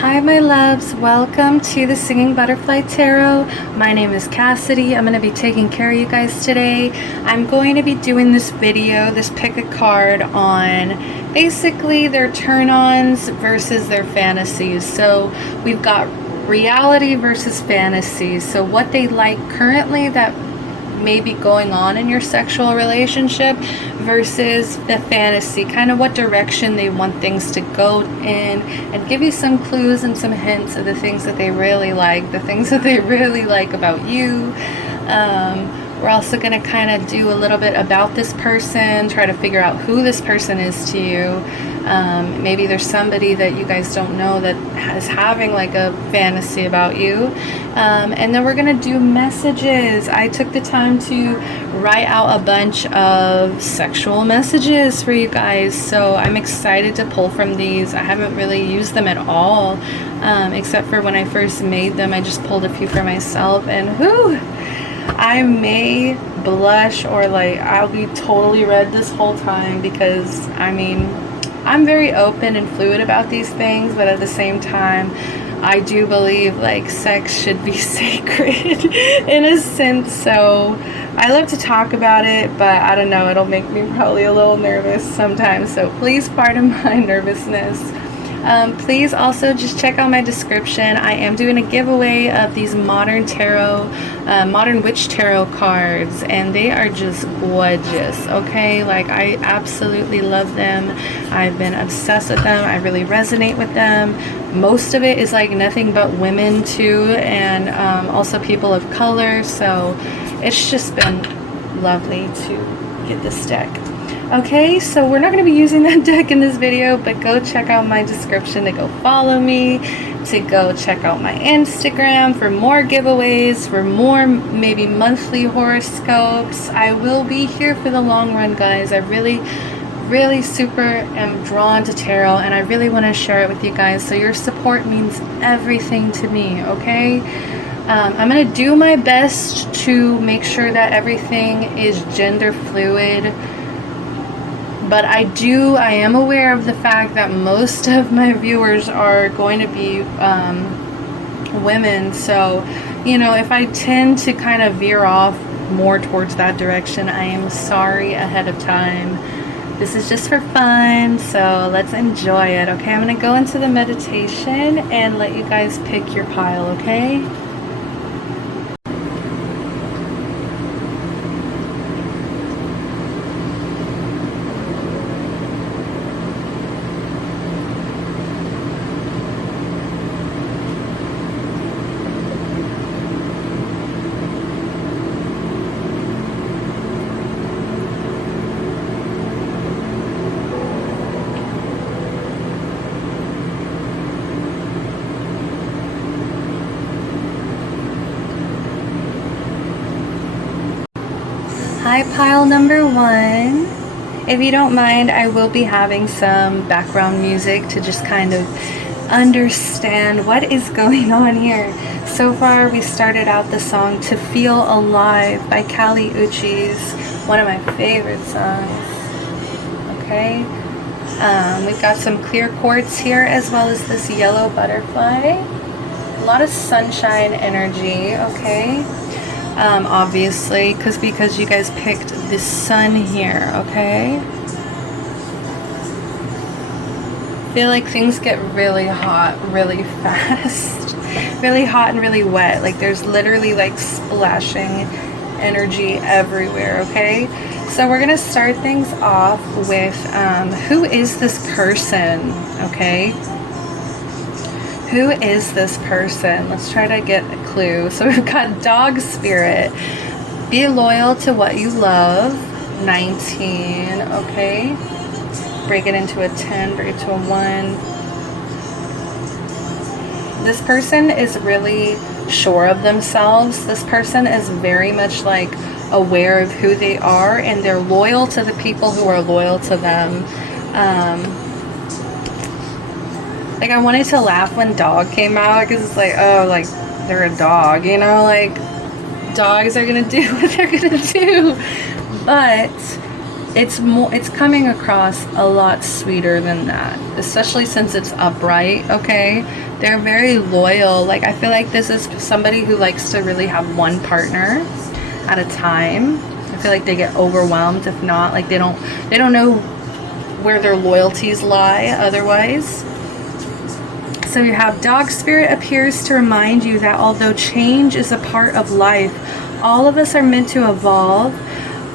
Hi my loves, welcome to the Singing Butterfly Tarot. My name is Cassidy. I'm going to be taking care of you guys today. I'm going to be doing this video, this pick a card on basically their turn-ons versus their fantasies. So we've got reality versus fantasy. So what they like currently that may be going on in your sexual relationship versus the fantasy, kind of what direction they want things to go in, and give you some clues and some hints of the things that they really like, the things that they really like about you. We're also going to kind of do a little bit about this person, try to figure out who this person is to you. Maybe there's somebody that you guys don't know that is having like a fantasy about you. And then we're going to do messages. I took the time to write out a bunch of sexual messages for you guys. So I'm excited to pull from these. I haven't really used them at all, except for when I first made them. I just pulled a few for myself, and whew, I may blush or like I'll be totally red this whole time, because I mean, I'm very open and fluid about these things, but at the same time I do believe like sex should be sacred in a sense. So I love to talk about it, but I don't know, it'll make me probably a little nervous sometimes, so please pardon my nervousness. Please also just check out my description. I am doing a giveaway of these modern witch tarot cards, and they are just gorgeous. Okay, like I absolutely love them. I've been obsessed with them. I really resonate with them. Most of it is like nothing but women too, and also people of color, so it's just been lovely to get this deck. Okay, so we're not going to be using that deck in this video, but go check out my description to go follow me, to go check out my Instagram for more giveaways, for more maybe monthly horoscopes. I will be here for the long run, guys. I really super am drawn to tarot, and I really want to share it with you guys, so your support means everything to me, okay? I'm going to do my best to make sure that everything is gender fluid, but I am aware of the fact that most of my viewers are going to be women. So, you know, if I tend to kind of veer off more towards that direction, I am sorry ahead of time. This is just for fun, so let's enjoy it, okay? I'm going to go into the meditation and let you guys pick your pile, okay? Hi, pile number one. If you don't mind, I will be having some background music to just kind of understand what is going on here. So far, we started out the song To Feel Alive by Kali Uchis, one of my favorite songs. Okay. We've got some clear quartz here, as well as this yellow butterfly. A lot of sunshine energy, okay? Obviously, because you guys picked the sun here, okay? I feel like things get really hot really fast. Really hot and really wet. Like there's literally like splashing energy everywhere, okay? So we're gonna start things off with who is this person, okay? Who is this person? Let's try to get a clue. So we've got dog spirit. Be loyal to what you love. 19, okay? Break it into a 10, break it to a 1. This person is really sure of themselves. This person is very much like aware of who they are, and they're loyal to the people who are loyal to them. Like, I wanted to laugh when dog came out, because it's like, oh, like, they're a dog, you know? Like, dogs are going to do what they're going to do. But it's coming across a lot sweeter than that, especially since it's upright. Okay, they're very loyal. Like, I feel like this is somebody who likes to really have one partner at a time. I feel like they get overwhelmed if not, like they don't know where their loyalties lie otherwise. So you have dog spirit appears to remind you that although change is a part of life, all of us are meant to evolve.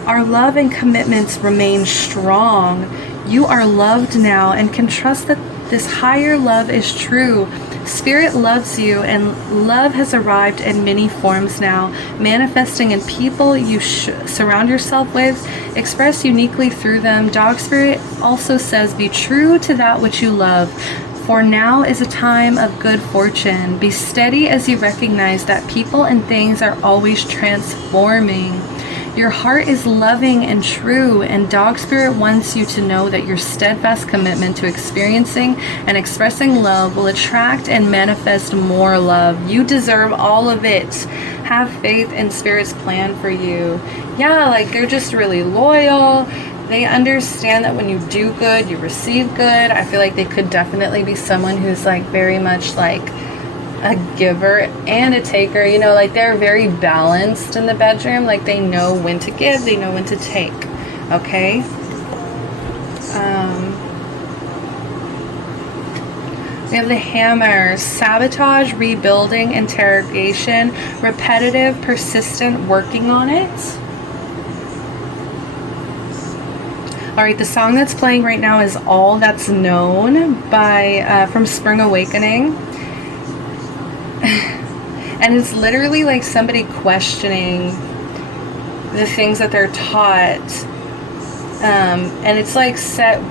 Our love and commitments remain strong. You are loved now and can trust that this higher love is true. Spirit loves you, and love has arrived in many forms now, manifesting in people you surround yourself with, expressed uniquely through them. Dog spirit also says, be true to that which you love. For now is a time of good fortune. Be steady as you recognize that people and things are always transforming. Your heart is loving and true, and dog spirit wants you to know that your steadfast commitment to experiencing and expressing love will attract and manifest more love. You deserve all of it. Have faith in spirit's plan for you. Yeah, like they're just really loyal. They understand that when you do good, you receive good. I feel like they could definitely be someone who's like very much like a giver and a taker, you know, like they're very balanced in the bedroom. Like they know when to give, they know when to take. Okay. We have the Hammer. Sabotage, rebuilding, interrogation, repetitive, persistent, working on it. All right, the song that's playing right now is All That's Known by from Spring Awakening. And it's literally like somebody questioning the things that they're taught. And it's like set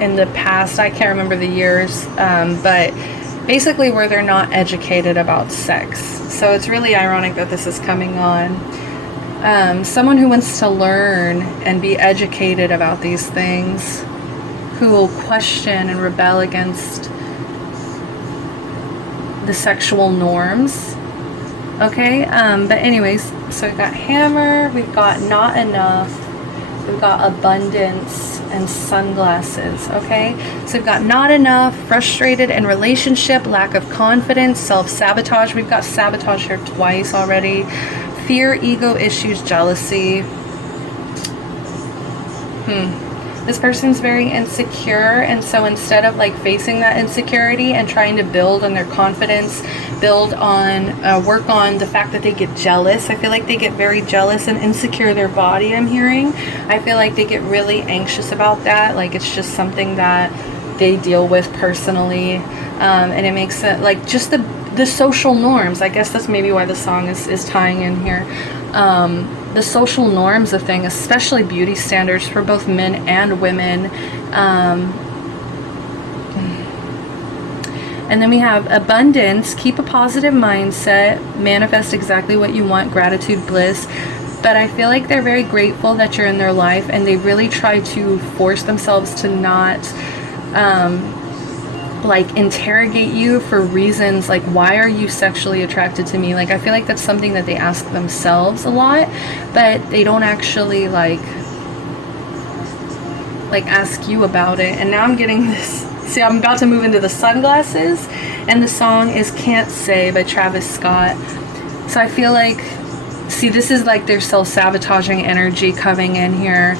in the past. I can't remember the years, but basically where they're not educated about sex. So it's really ironic that this is coming on. Someone who wants to learn and be educated about these things, who will question and rebel against the sexual norms. Okay, but anyways, so we've got Hammer, we've got Not Enough, we've got Abundance, and Sunglasses. Okay, so we've got Not Enough, frustrated in relationship, lack of confidence, self-sabotage. We've got sabotage here twice already. Fear, ego issues, jealousy. This person's very insecure, and so instead of like facing that insecurity and trying to build on their confidence, build on, work on the fact that they get jealous. I feel like they get very jealous and insecure of their body, I'm hearing. I feel like they get really anxious about that. Like it's just something that they deal with personally. And it makes it like just the social norms. I guess that's maybe why the song is tying in here. The social norms of thing, especially beauty standards for both men and women. And then we have Abundance, keep a positive mindset, manifest exactly what you want, gratitude, bliss. But I feel like they're very grateful that you're in their life, and they really try to force themselves to not like interrogate you for reasons like, why are you sexually attracted to me? Like I feel like that's something that they ask themselves a lot, but they don't actually like ask you about it. And now I'm getting this. See, I'm about to move into the Sunglasses, and the song is Can't Say by Travis Scott. So I feel like, see, this is like their self-sabotaging energy coming in here.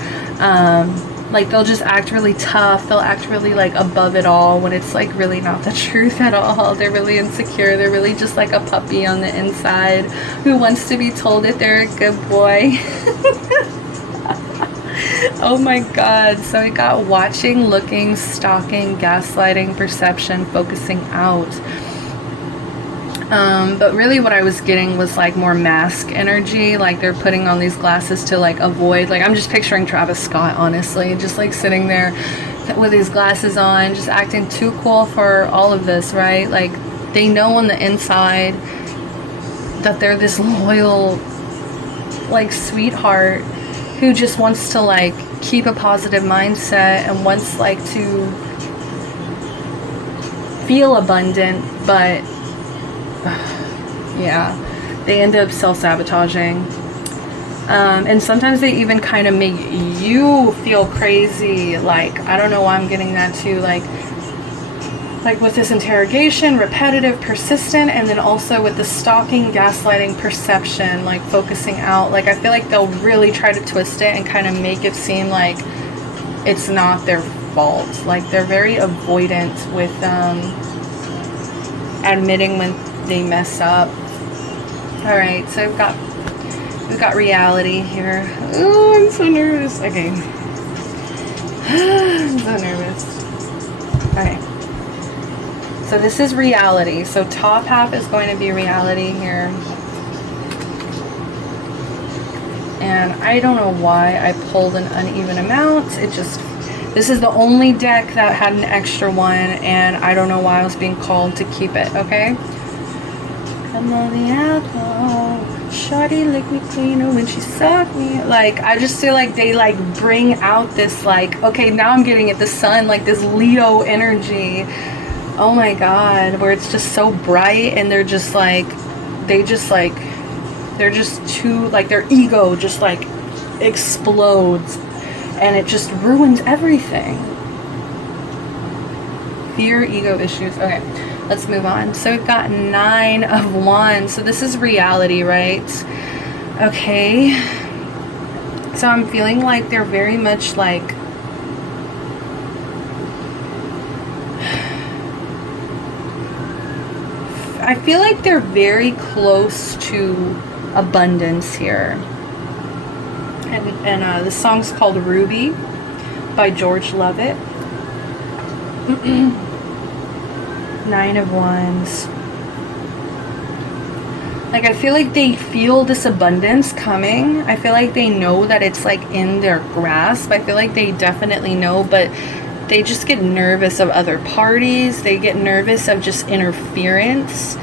Like they'll just act really tough, they'll act really like above it all, when it's like really not the truth at all. They're really insecure, they're really just like a puppy on the inside who wants to be told that they're a good boy. Oh my god. So we got watching, looking, stalking, gaslighting, perception, focusing out. But really what I was getting was like more mask energy, like they're putting on these glasses to like avoid, like I'm just picturing Travis Scott, honestly, just like sitting there with these glasses on, just acting too cool for all of this, right? Like they know on the inside that they're this loyal like sweetheart who just wants to like keep a positive mindset and wants like to feel abundant, but yeah, they end up self-sabotaging. And sometimes they even kind of make you feel crazy. Like, I don't know why I'm getting that too. Like with this interrogation, repetitive, persistent, and then also with the stalking, gaslighting, perception, like focusing out. Like, I feel like they'll really try to twist it and kind of make it seem like it's not their fault. Like, they're very avoidant with admitting when they mess up. All right, so we've got reality here. Oh, I'm so nervous. Okay. I'm so nervous. Okay. So this is reality. So top half is going to be reality here. And I don't know why I pulled an uneven amount. This is the only deck that had an extra one, and I don't know why I was being called to keep it, okay? Come on the apple, shawty lick me cleaner when she sucked me. Like, I just feel like they like bring out this like, okay, now I'm getting it, the sun, like this Leo energy. Oh my God, where it's just so bright, and they're just like, they're just too, like, their ego just like explodes, and it just ruins everything. Fear, ego issues. Okay, let's move on. So we've got 9 of Wands. So this is reality, right? Okay. So I'm feeling like they're very much like, I feel like they're very close to abundance here. And the song's called Ruby by George Lovett. 9 of Wands. Like, I feel like they feel this abundance coming. I feel like they know that it's like in their grasp. I feel like they definitely know, but they just get nervous of other parties. They get nervous of just interference.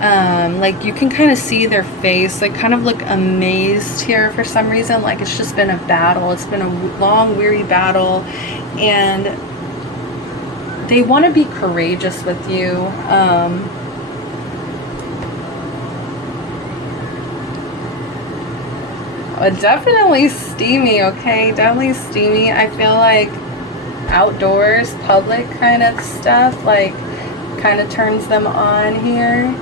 Like, you can kind of see their face. They kind of look amazed here for some reason. Like, it's just been a battle. It's been a long, weary battle. And they want to be courageous with you. Definitely steamy, okay? Definitely steamy. I feel like outdoors, public kind of stuff, like, kind of turns them on here.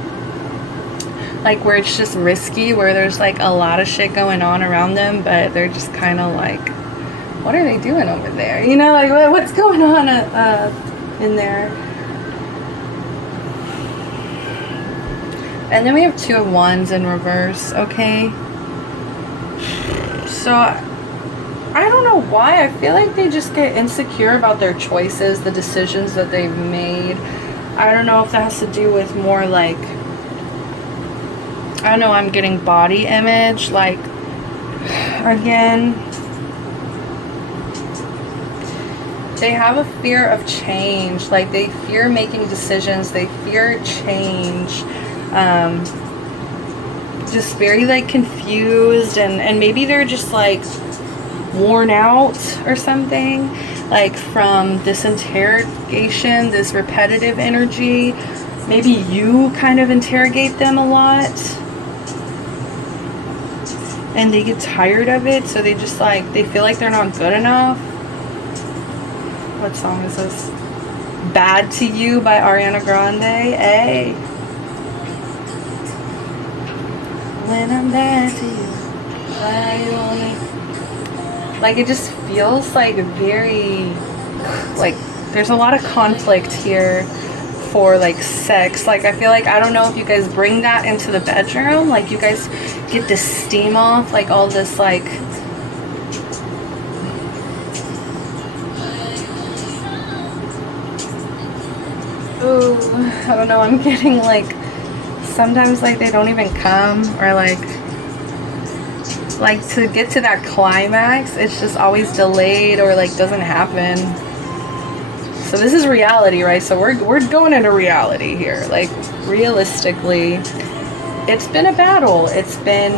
Like, where it's just risky, where there's like a lot of shit going on around them, but they're just kind of like, what are they doing over there? You know, like, what's going on in there? And then we have 2 of Wands in reverse, okay? So I don't know why. I feel like they just get insecure about their choices, the decisions that they've made. I don't know if that has to do with more like, I don't know, I'm getting body image, like, again. They have a fear of change. Like, they fear making decisions. They fear change. Just very like confused, and maybe they're just like worn out or something, like from this interrogation, this repetitive energy. Maybe you kind of interrogate them a lot and they get tired of it, so they just like, they feel like they're not good enough. What song is this? Bad to You by Ariana Grande. Hey. When I'm bad to you, why you only... Like, it just feels like very, like, there's a lot of conflict here for like sex. Like, I feel like, I don't know if you guys bring that into the bedroom, like you guys get this steam off, like all this like, ooh, I don't know, I'm getting like, sometimes like they don't even come, or like to get to that climax, it's just always delayed or like doesn't happen. So this is reality, right? So we're going into reality here. Like, realistically, it's been a battle. It's been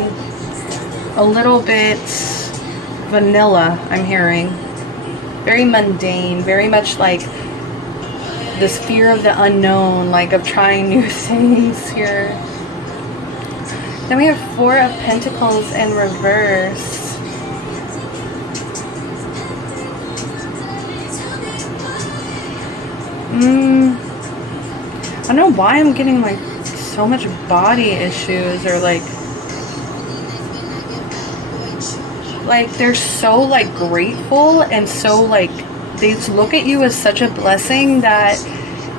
a little bit vanilla, I'm hearing. Very mundane, very much like this fear of the unknown, like of trying new things here. Then we have Four of Pentacles in reverse. I don't know why I'm getting like so much body issues, or like they're so like grateful and so like they look at you as such a blessing that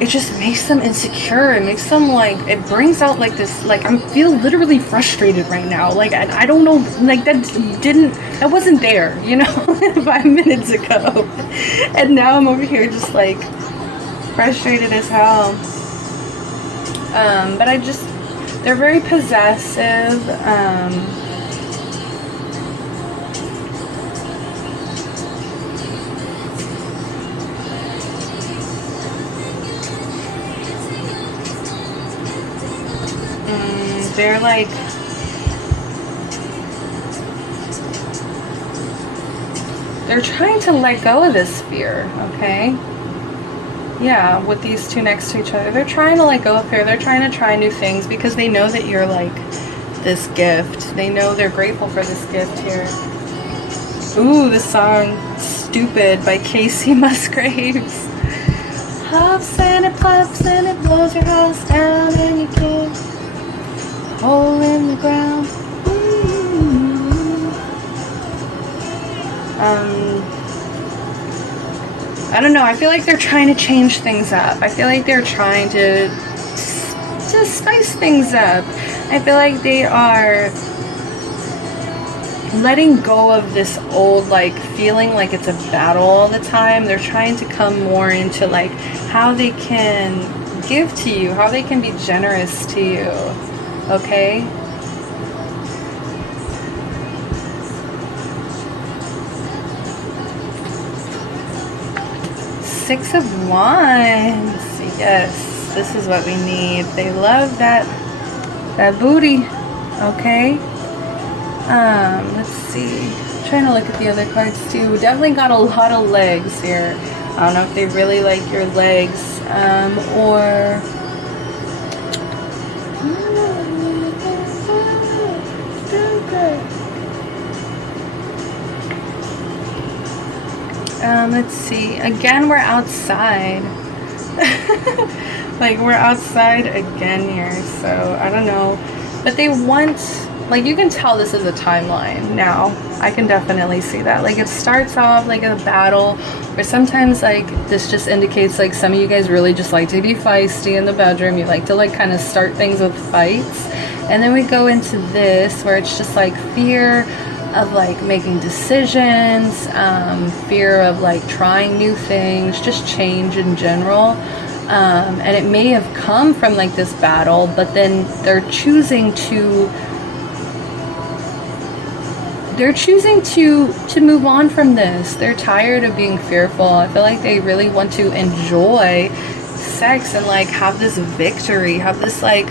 it just makes them insecure. It makes them like, it brings out like this, like I feel literally frustrated right now. Like I don't know, like that wasn't there, you know, 5 minutes ago. And now I'm over here just like frustrated as hell. But they're very possessive. They're like, they're trying to let go of this fear, okay? Yeah, with these two next to each other, they're trying to let go of fear. They're trying to try new things because they know that you're like this gift. They know they're grateful for this gift here. Ooh, the song Stupid by Casey Musgraves. Huffs and it puffs and it blows your house down and you can't hole in the ground. I don't know. I feel like they're trying to change things up. I feel like they're trying to spice things up. I feel like they are letting go of this old like feeling like it's a battle all the time. They're trying to come more into like how they can give to you, how they can be generous to you. Okay? Six of Wands. Yes, this is what we need. They love that booty. Okay? Let's see. I'm trying to look at the other cards too. Definitely got a lot of legs here. I don't know if they really like your legs, or let's see. Again, we're outside. Like, we're outside again here, so I don't know. But they want, like, you can tell this is a timeline now. I can definitely see that. Like, it starts off like a battle, or sometimes, like, this just indicates, like, some of you guys really just like to be feisty in the bedroom. You like to, like, kind of start things with fights. And then we go into this, where it's just, like, fear of like making decisions, fear of like trying new things, just change in general. And it may have come from like this battle, but then they're choosing to move on from this. They're tired of being fearful. I feel like they really want to enjoy sex and like have this victory, have this like,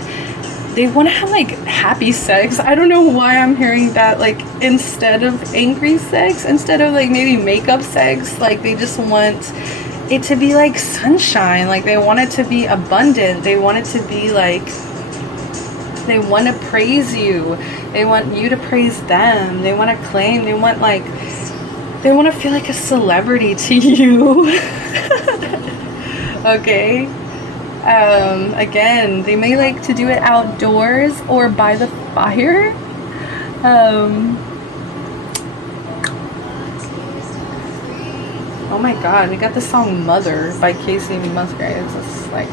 they want to have like happy sex. I don't know why I'm hearing that, like, instead of angry sex, instead of like maybe makeup sex. Like, they just want it to be like sunshine. Like, they want it to be abundant. They want it to be like, they want to praise you. They want you to praise them. They want to claim. They want like, they want to feel like a celebrity to you. Okay. Again, they may like to do it outdoors or by the fire. Oh my god, we got the song Mother by Casey Musgraves. It's like,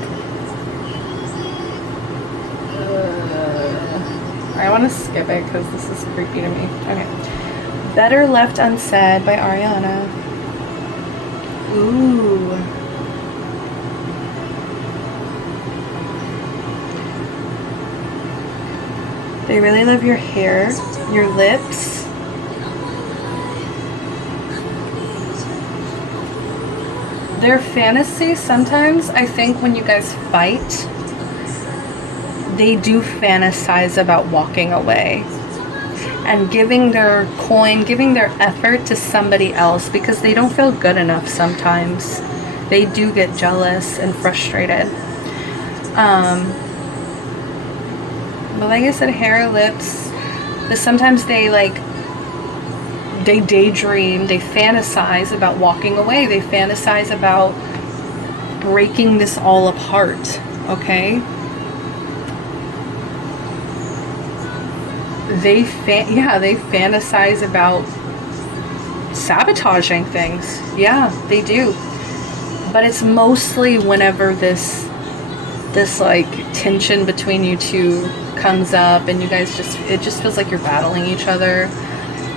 I want to skip it because this is creepy to me. Okay. Better Left Unsaid by Ariana. Ooh. They really love your hair, your lips. Their fantasy, sometimes, I think when you guys fight, they do fantasize about walking away and giving their coin, giving their effort to somebody else because they don't feel good enough sometimes. They do get jealous and frustrated. But like I said, hair, lips, but sometimes they daydream, they fantasize about walking away, they fantasize about breaking this all apart, okay? They fantasize about sabotaging things. Yeah, they do. But it's mostly whenever this like tension between you two comes up and you guys it just feels like you're battling each other.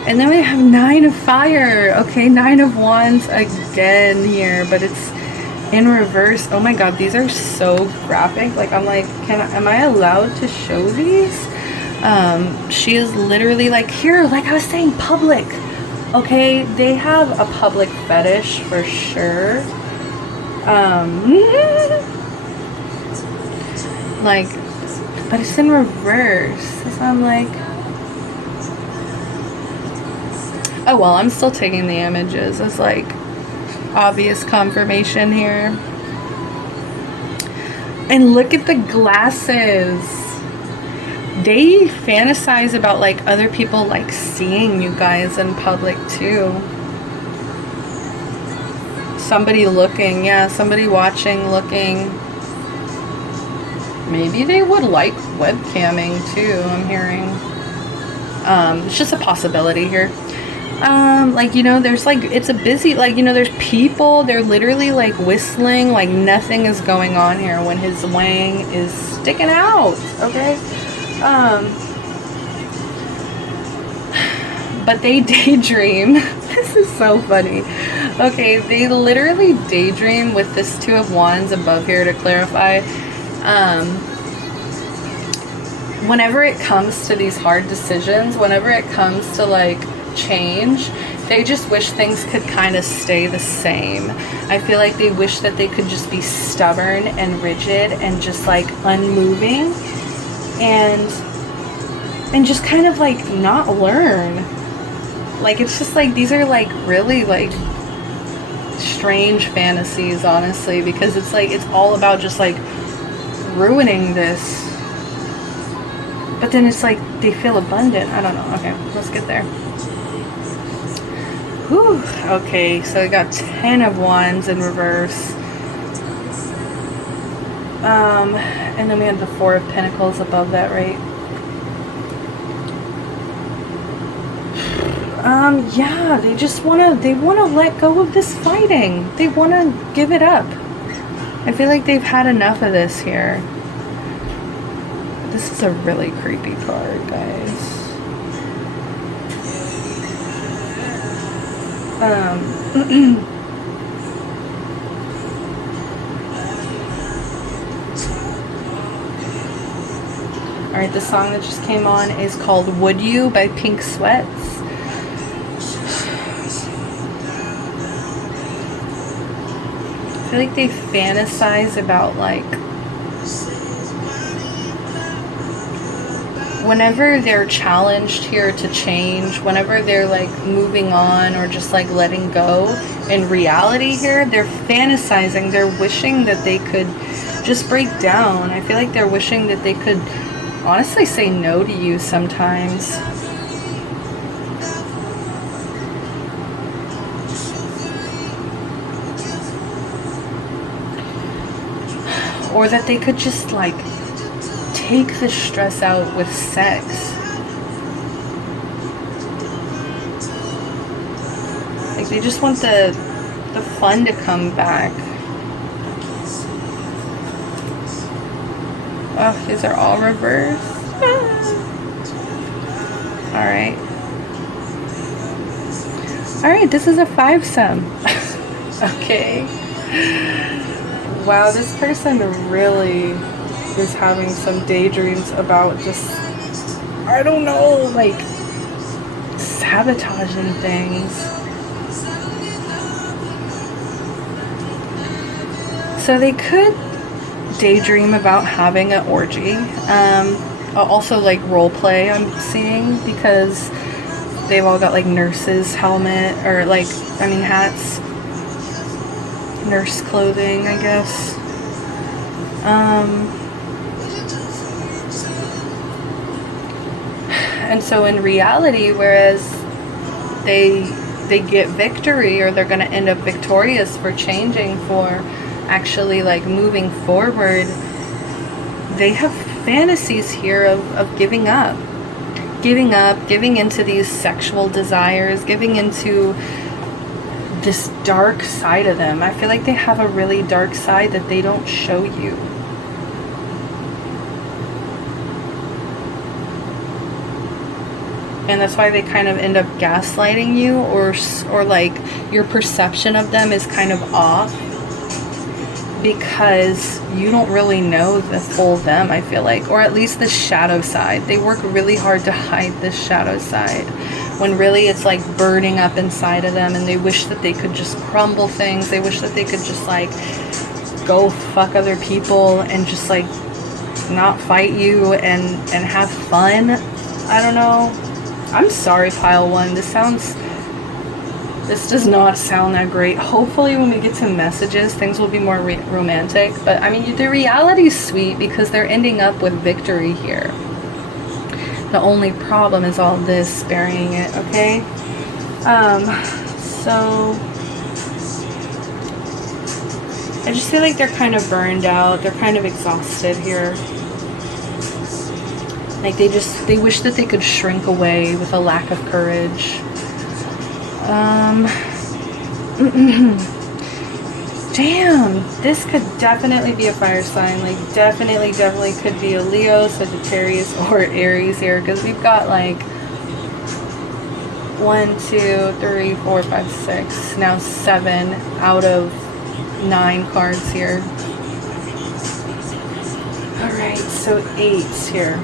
And then we have 9 of Fire. Okay, 9 of Wands again here, but it's in reverse. Oh my god, these are so graphic. Like, I'm like, am I allowed to show these? She is literally like, here, like I was saying, public. Okay, they have a public fetish for sure. Like, but it's in reverse. So I'm like, oh well, I'm still taking the images as like obvious confirmation here. And look at the glasses. They fantasize about like other people like seeing you guys in public too. Somebody looking, yeah, somebody watching, looking. Maybe they would like webcamming too, I'm hearing. It's just a possibility here. Like, you know, there's like, it's a busy, like, you know, there's people, they're literally like whistling, like nothing is going on here when his wang is sticking out, okay? But they daydream. This is so funny. Okay, they literally daydream with this 2 of Wands above here to clarify. Whenever it comes to these hard decisions, whenever it comes to like change, they just wish things could kind of stay the same. I feel like they wish that they could just be stubborn and rigid and just like unmoving and just kind of like not learn. Like, it's just like, these are like really like strange fantasies, honestly, because it's like, it's all about just like ruining this. But then it's like they feel abundant. I don't know. Okay, let's get there. Whew. Okay, so I got 10 of Wands in reverse. And then we had the 4 of Pentacles above that, right? Yeah, they just wanna let go of this fighting. They wanna give it up. I feel like they've had enough of this here. This is a really creepy card, guys. Alright, the song that just came on is called Would You by Pink Sweats. I feel like they fantasize about like whenever they're challenged here to change, whenever they're like moving on or just like letting go, in reality here, they're fantasizing, they're wishing that they could just break down. I feel like they're wishing that they could honestly say no to you sometimes. Or that they could just like take the stress out with sex. Like, they just want the fun to come back. Oh, these are all reversed. Alright. Alright, this is a 5-some. Okay. Wow, this person really is having some daydreams about just, I don't know, like sabotaging things. So they could daydream about having an orgy. Also like role play, I'm seeing, because they've all got like nurses helmet, or like, I mean hats, nurse clothing, I guess. And so in reality, whereas they get victory, or they're going to end up victorious for changing, for actually like moving forward, they have fantasies here of giving up, giving into these sexual desires, giving into this dark side of them. I feel like they have a really dark side that they don't show you. And that's why they kind of end up gaslighting you, or like your perception of them is kind of off, because you don't really know the full them, I feel like, or at least the shadow side. They work really hard to hide this shadow side, when really it's like burning up inside of them, and they wish that they could just crumble things. They wish that they could just like go fuck other people and just like not fight you and have fun. I don't know. I'm sorry, pile one. This does not sound that great. Hopefully when we get to messages, things will be more romantic. But I mean, the reality is sweet, because they're ending up with victory here. The only problem is all this, burying it, okay? So I just feel like they're kind of burned out. They're kind of exhausted here. Like they wish that they could shrink away with a lack of courage. Damn, this could definitely be a fire sign. Like definitely could be a Leo, Sagittarius, or Aries here, because we've got like 1, 2, 3, 4, 5, 6, now 7 out of 9 cards here. All right, so 8s here.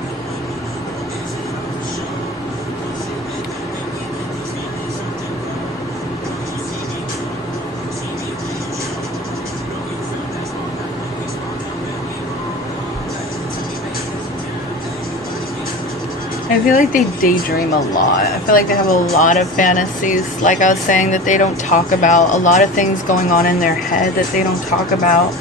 I feel like they daydream a lot. I feel like they have a lot of fantasies, like I was saying, that they don't talk about. A lot of things going on in their head that they don't talk about.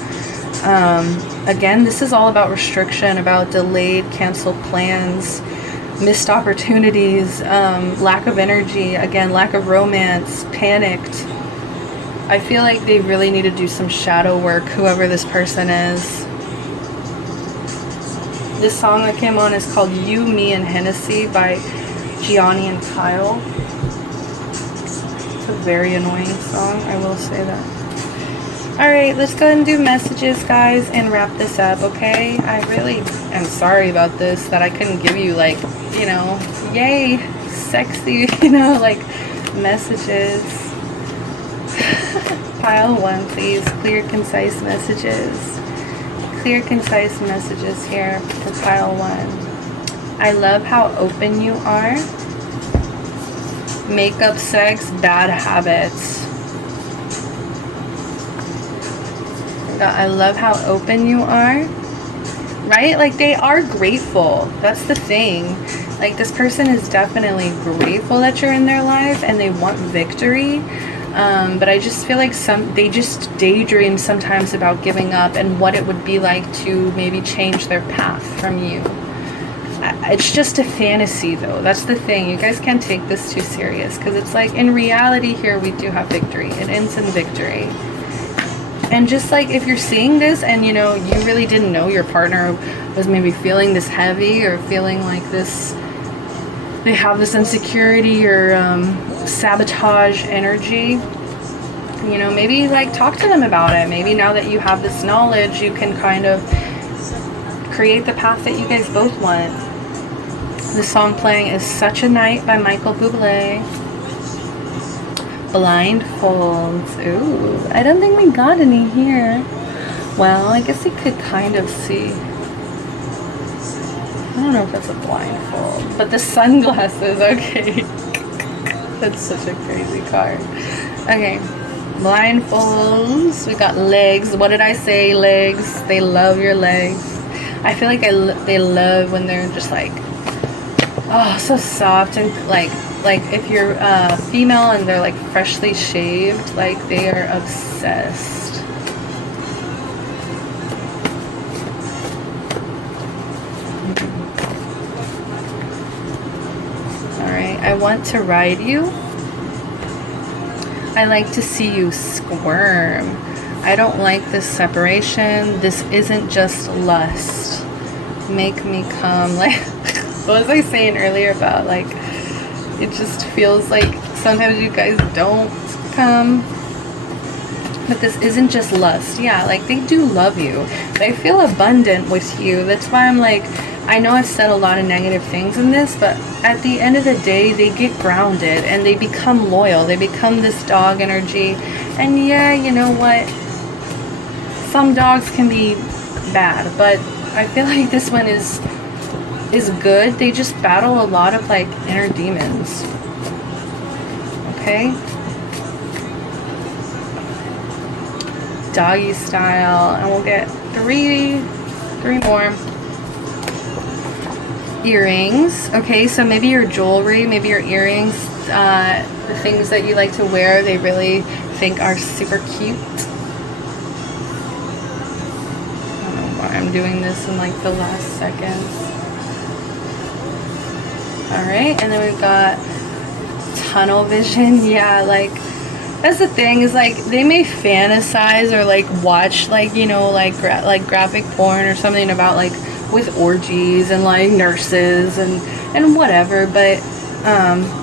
Again, this is all about restriction, about delayed, canceled plans, missed opportunities, lack of energy, again, lack of romance, panicked. I feel like they really need to do some shadow work, whoever this person is. This song that came on is called You, Me, and Hennessy by Gianni and Kyle. It's a very annoying song, I will say that. Alright, let's go ahead and do messages, guys, and wrap this up, okay? I really am sorry about this, that I couldn't give you, like, you know, yay, sexy, you know, like, messages. Pile 1, please. Clear, concise messages. Clear, concise messages here for pile 1. I love how open you are. Makeup, sex, bad habits. I love how open you are. Right? Like, they are grateful. That's the thing. Like, this person is definitely grateful that you're in their life, and they want victory. But I just feel like they just daydream sometimes about giving up and what it would be like to maybe change their path from you. It's just a fantasy, though. That's the thing. You guys can't take this too serious, because it's like, in reality here, we do have victory. It ends in victory. And just like, if you're seeing this and, you know, you really didn't know your partner was maybe feeling this heavy, or feeling like this, they have this insecurity or sabotage energy, you know, maybe like talk to them about it. Maybe now that you have this knowledge, you can kind of create the path that you guys both want. The song playing is Such a Night by Michael Bublé. Blindfolds. Ooh, I don't think we got any here. Well, I guess you could kind of see. I don't know if that's a blindfold, but the sunglasses, okay. That's such a crazy card. Okay, blindfolds. We got legs. What did I say? Legs. They love your legs. I feel like they love when they're just like, oh, so soft, and like if you're female and they're like freshly shaved, like they are obsessed. I want to ride you. I like to see you squirm. I don't like this separation. This isn't just lust. Make me come. Like, what was I saying earlier about, like, it just feels like sometimes you guys don't come. But this isn't just lust. Yeah, like, they do love you. They feel abundant with you. That's why I'm like, I know I've said a lot of negative things in this, but at the end of the day, they get grounded and they become loyal. They become this dog energy. And yeah, you know what? Some dogs can be bad, but I feel like this one is good. They just battle a lot of, like, inner demons. Okay? Doggy style, and we'll get three more. Earrings. Okay, so maybe your jewelry, maybe your earrings, the things that you like to wear, they really think are super cute. I don't know why I'm doing this in like the last seconds. Alright, and then we've got tunnel vision. Yeah, like, that's the thing, is like, they may fantasize or like watch, like, you know, like graphic porn or something about, like, with orgies and like nurses and whatever, but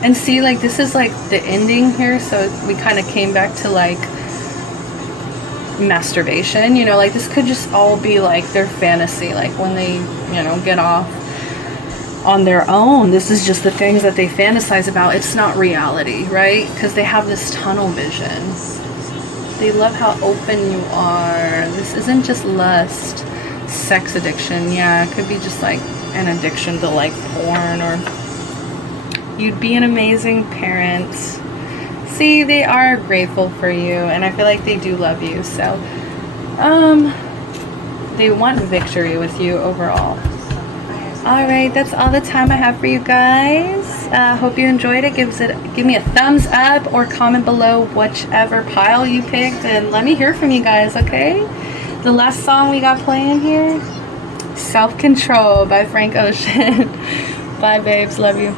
and see, like, this is like the ending here, so we kind of came back to like masturbation, you know, like this could just all be like their fantasy, like when they, you know, get off on their own, this is just the things that they fantasize about. It's not reality, right? Because they have this tunnel vision. They love how open you are. This isn't just lust. Sex addiction, yeah, it could be just like an addiction to like porn, or you'd be an amazing parent. See, they are grateful for you, and I feel like they do love you, so they want victory with you overall. Alright, that's all the time I have for you guys. Hope you enjoyed it. Give me a thumbs up or comment below whichever pile you picked, and let me hear from you guys, okay? The last song we got playing here, Self-Control by Frank Ocean. Bye, babes. Love you.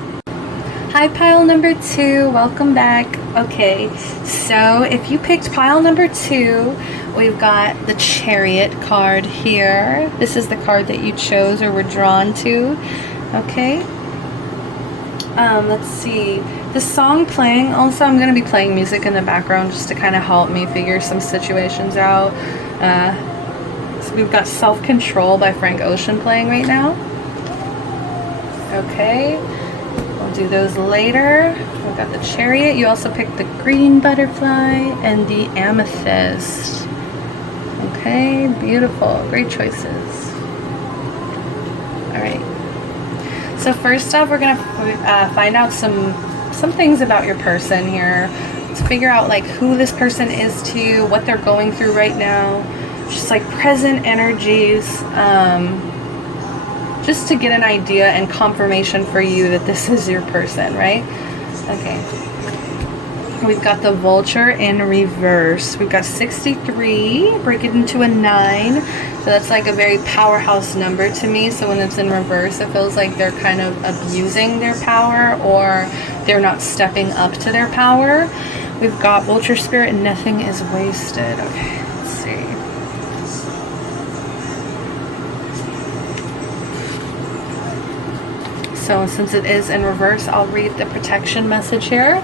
Hi, pile number 2. Welcome back. Okay, so if you picked pile number 2, we've got the Chariot card here. This is the card that you chose or were drawn to. Okay. Let's see. The song playing, also I'm going to be playing music in the background just to kind of help me figure some situations out. So we've got Self-Control by Frank Ocean playing right now. Okay, we'll do those later. We've got the Chariot. You also picked the green butterfly and the amethyst. Okay, beautiful. Great choices. Alright. So first off, we're going to find out some things about your person here. To figure out like who this person is to you, what they're going through right now. Just like present energies, just to get an idea and confirmation for you that this is your person, right? Okay. We've got the Vulture in reverse. We've got 63, break it into a 9. So that's like a very powerhouse number to me. So when it's in reverse, it feels like they're kind of abusing their power, or they're not stepping up to their power. We've got Vulture Spirit, nothing is wasted. Okay, let's see. So since it is in reverse, I'll read the protection message here.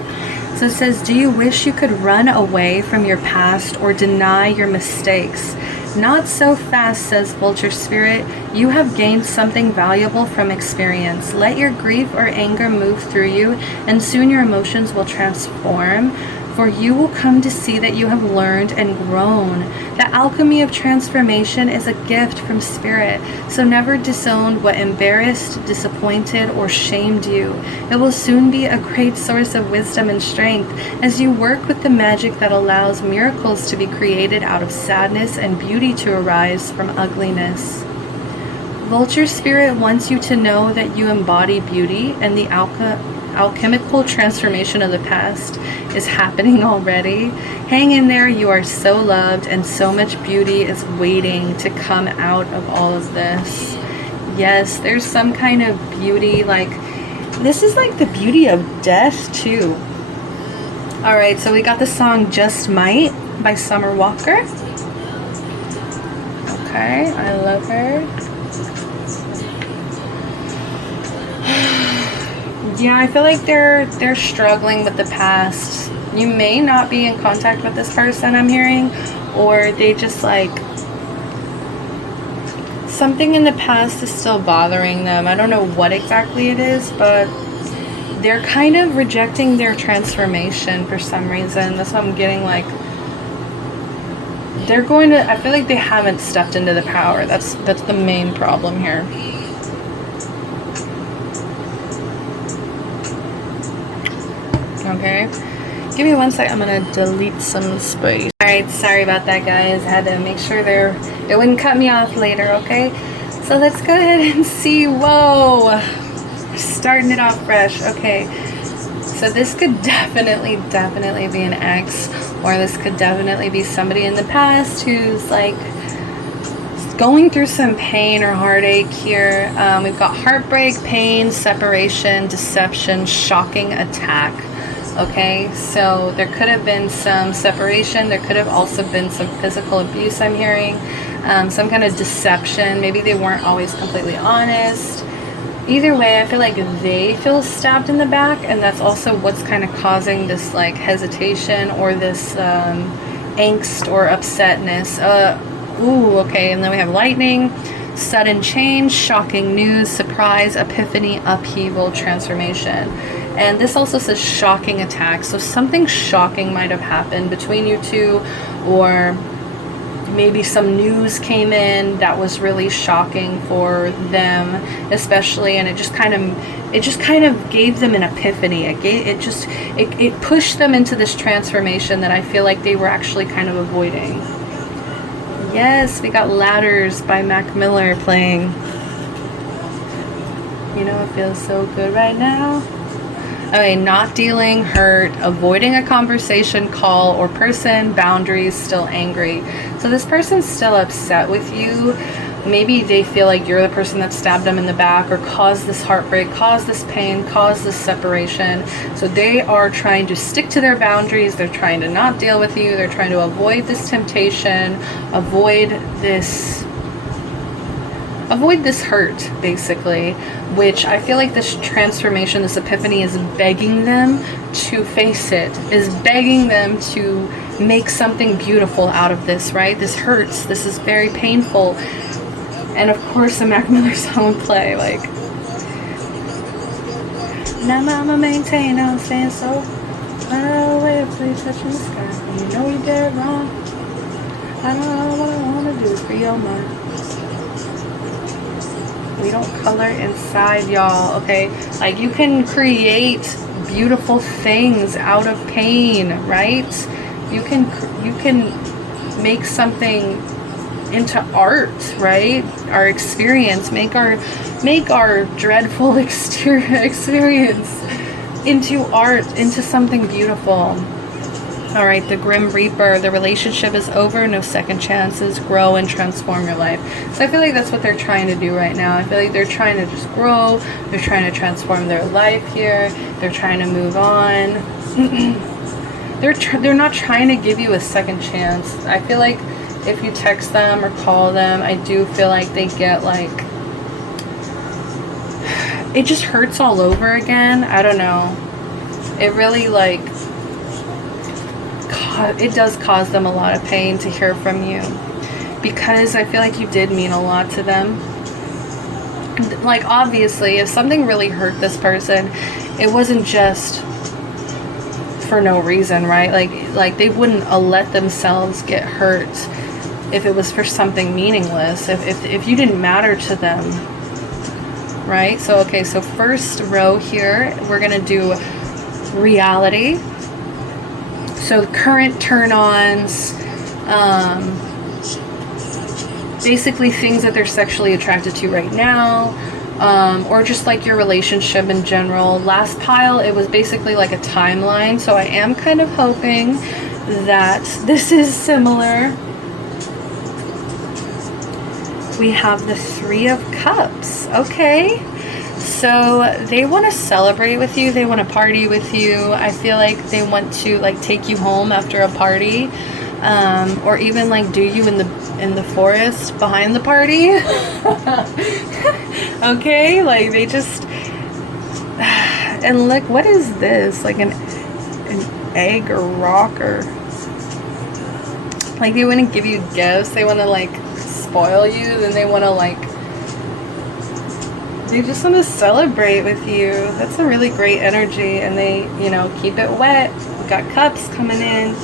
So it says, do you wish you could run away from your past or deny your mistakes? Not so fast, says Vulture Spirit. You have gained something valuable from experience. Let your grief or anger move through you, and soon your emotions will transform. For you will come to see that you have learned and grown. The alchemy of transformation is a gift from Spirit, so never disown what embarrassed, disappointed, or shamed you. It will soon be a great source of wisdom and strength as you work with the magic that allows miracles to be created out of sadness and beauty to arise from ugliness. Vulture Spirit wants you to know that you embody beauty, and the alchemical transformation of the past is happening already. Hang in there, you are so loved, and so much beauty is waiting to come out of all of this. Yes, there's some kind of beauty, like This is like the beauty of death too. All right, so we got the song Just Might by Summer Walker. Okay, I love her. Yeah, I feel like they're struggling with the past. You may not be in contact with this person, I'm hearing, or they just like something in the past is still bothering them. I don't know what exactly it is, but they're kind of rejecting their transformation for some reason. That's what I'm getting, like they're going to, I feel like they haven't stepped into the power. That's the main problem here. Okay, give me one sec. I'm gonna delete some space. All right, sorry about that, guys. I had to make sure it wouldn't cut me off later. Okay, so let's go ahead and see. Whoa, starting it off fresh. Okay, so this could definitely be an ex, or this could definitely be somebody in the past who's like going through some pain or heartache here. We've got heartbreak, pain, separation, deception, shocking attack. Okay, so there could have been some separation. There could have also been some physical abuse, I'm hearing. Some kind of deception. Maybe they weren't always completely honest. Either way, I feel like they feel stabbed in the back, and that's also what's kind of causing this like hesitation or this angst or upsetness. Ooh, okay, and then we have lightning, sudden change, shocking news, surprise, epiphany, upheaval, transformation. And this also says shocking attack. So something shocking might have happened between you two, or maybe some news came in that was really shocking for them, especially, and it just kind of gave them an epiphany. It pushed them into this transformation that I feel like they were actually kind of avoiding. Yes, we got Ladders by Mac Miller playing. You know, it feels so good right now. Okay, not dealing, hurt, avoiding a conversation, call, or person, boundaries, still angry. So this person's still upset with you. Maybe they feel like you're the person that stabbed them in the back or caused this heartbreak, caused this pain, caused this separation. So they are trying to stick to their boundaries. They're trying to not deal with you. They're trying to avoid this temptation, avoid this hurt, basically, which I feel like this transformation, this epiphany is begging them to face it, is begging them to make something beautiful out of this, right? This hurts. This is very painful. And of course, the Mac Miller song would play, like, now I'ma maintain, I'm staying so far away, please touching the sky. You know you did it wrong. I don't know what I want to do for your mind. We don't color inside, y'all, okay? Like, you can create beautiful things out of pain, right? You can make something into art, right? Our experience, make our dreadful experience into art, into something beautiful. All right, the Grim Reaper, the relationship is over, no second chances, grow and transform your life. So I feel like that's what they're trying to do right now. I feel like they're trying to just grow, they're trying to transform their life here, they're trying to move on. They're not trying to give you a second chance. I feel like if you text them or call them, I do feel like they get like, it just hurts all over again. I don't know. It really like, it does cause them a lot of pain to hear from you, because I feel like you did mean a lot to them. Like, obviously, if something really hurt this person, it wasn't just for no reason, right? Like they wouldn't let themselves get hurt if it was for something meaningless, if you didn't matter to them, right? So okay, so first row here, we're gonna do reality. So current turn-ons, basically things that they're sexually attracted to right now, or just like your relationship in general. Last pile, it was basically like a timeline, so I am kind of hoping that this is similar. We have the Three of Cups. Okay, So they want to celebrate with you. They want to party with you. I feel like they want to like take you home after a party, or even like do you in the forest behind the party. Okay, like they just. And look, what is this? Like an egg or rock, or like they want to give you gifts. They want to like spoil you. Then they want to like. They just want to celebrate with you. That's a really great energy, and they, you know, keep it wet. We've got cups coming in.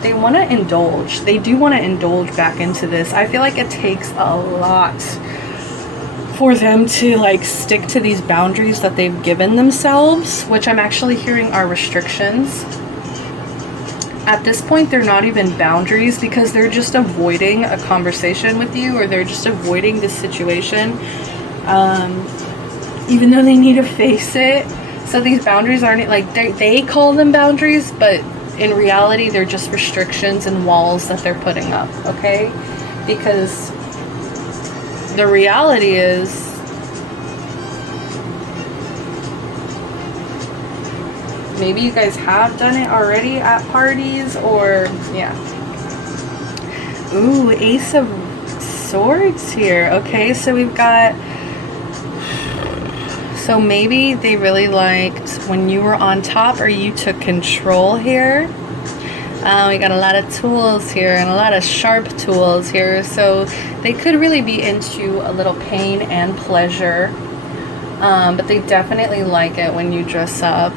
They want to indulge. They do want to indulge back into this. I feel like it takes a lot for them to like stick to these boundaries that they've given themselves, which I'm actually hearing are restrictions. At this point, they're not even boundaries, because they're just avoiding a conversation with you, or they're just avoiding this situation, even though they need to face it. So these boundaries aren't like, they call them boundaries, but in reality, they're just restrictions and walls that they're putting up, okay? Because the reality is, maybe you guys have done it already at parties, or yeah. Ooh, Ace of Swords here. Okay, so we've got, so maybe they really liked when you were on top, or you took control here. We got a lot of tools here, and a lot of sharp tools here. So they could really be into a little pain and pleasure, but they definitely like it when you dress up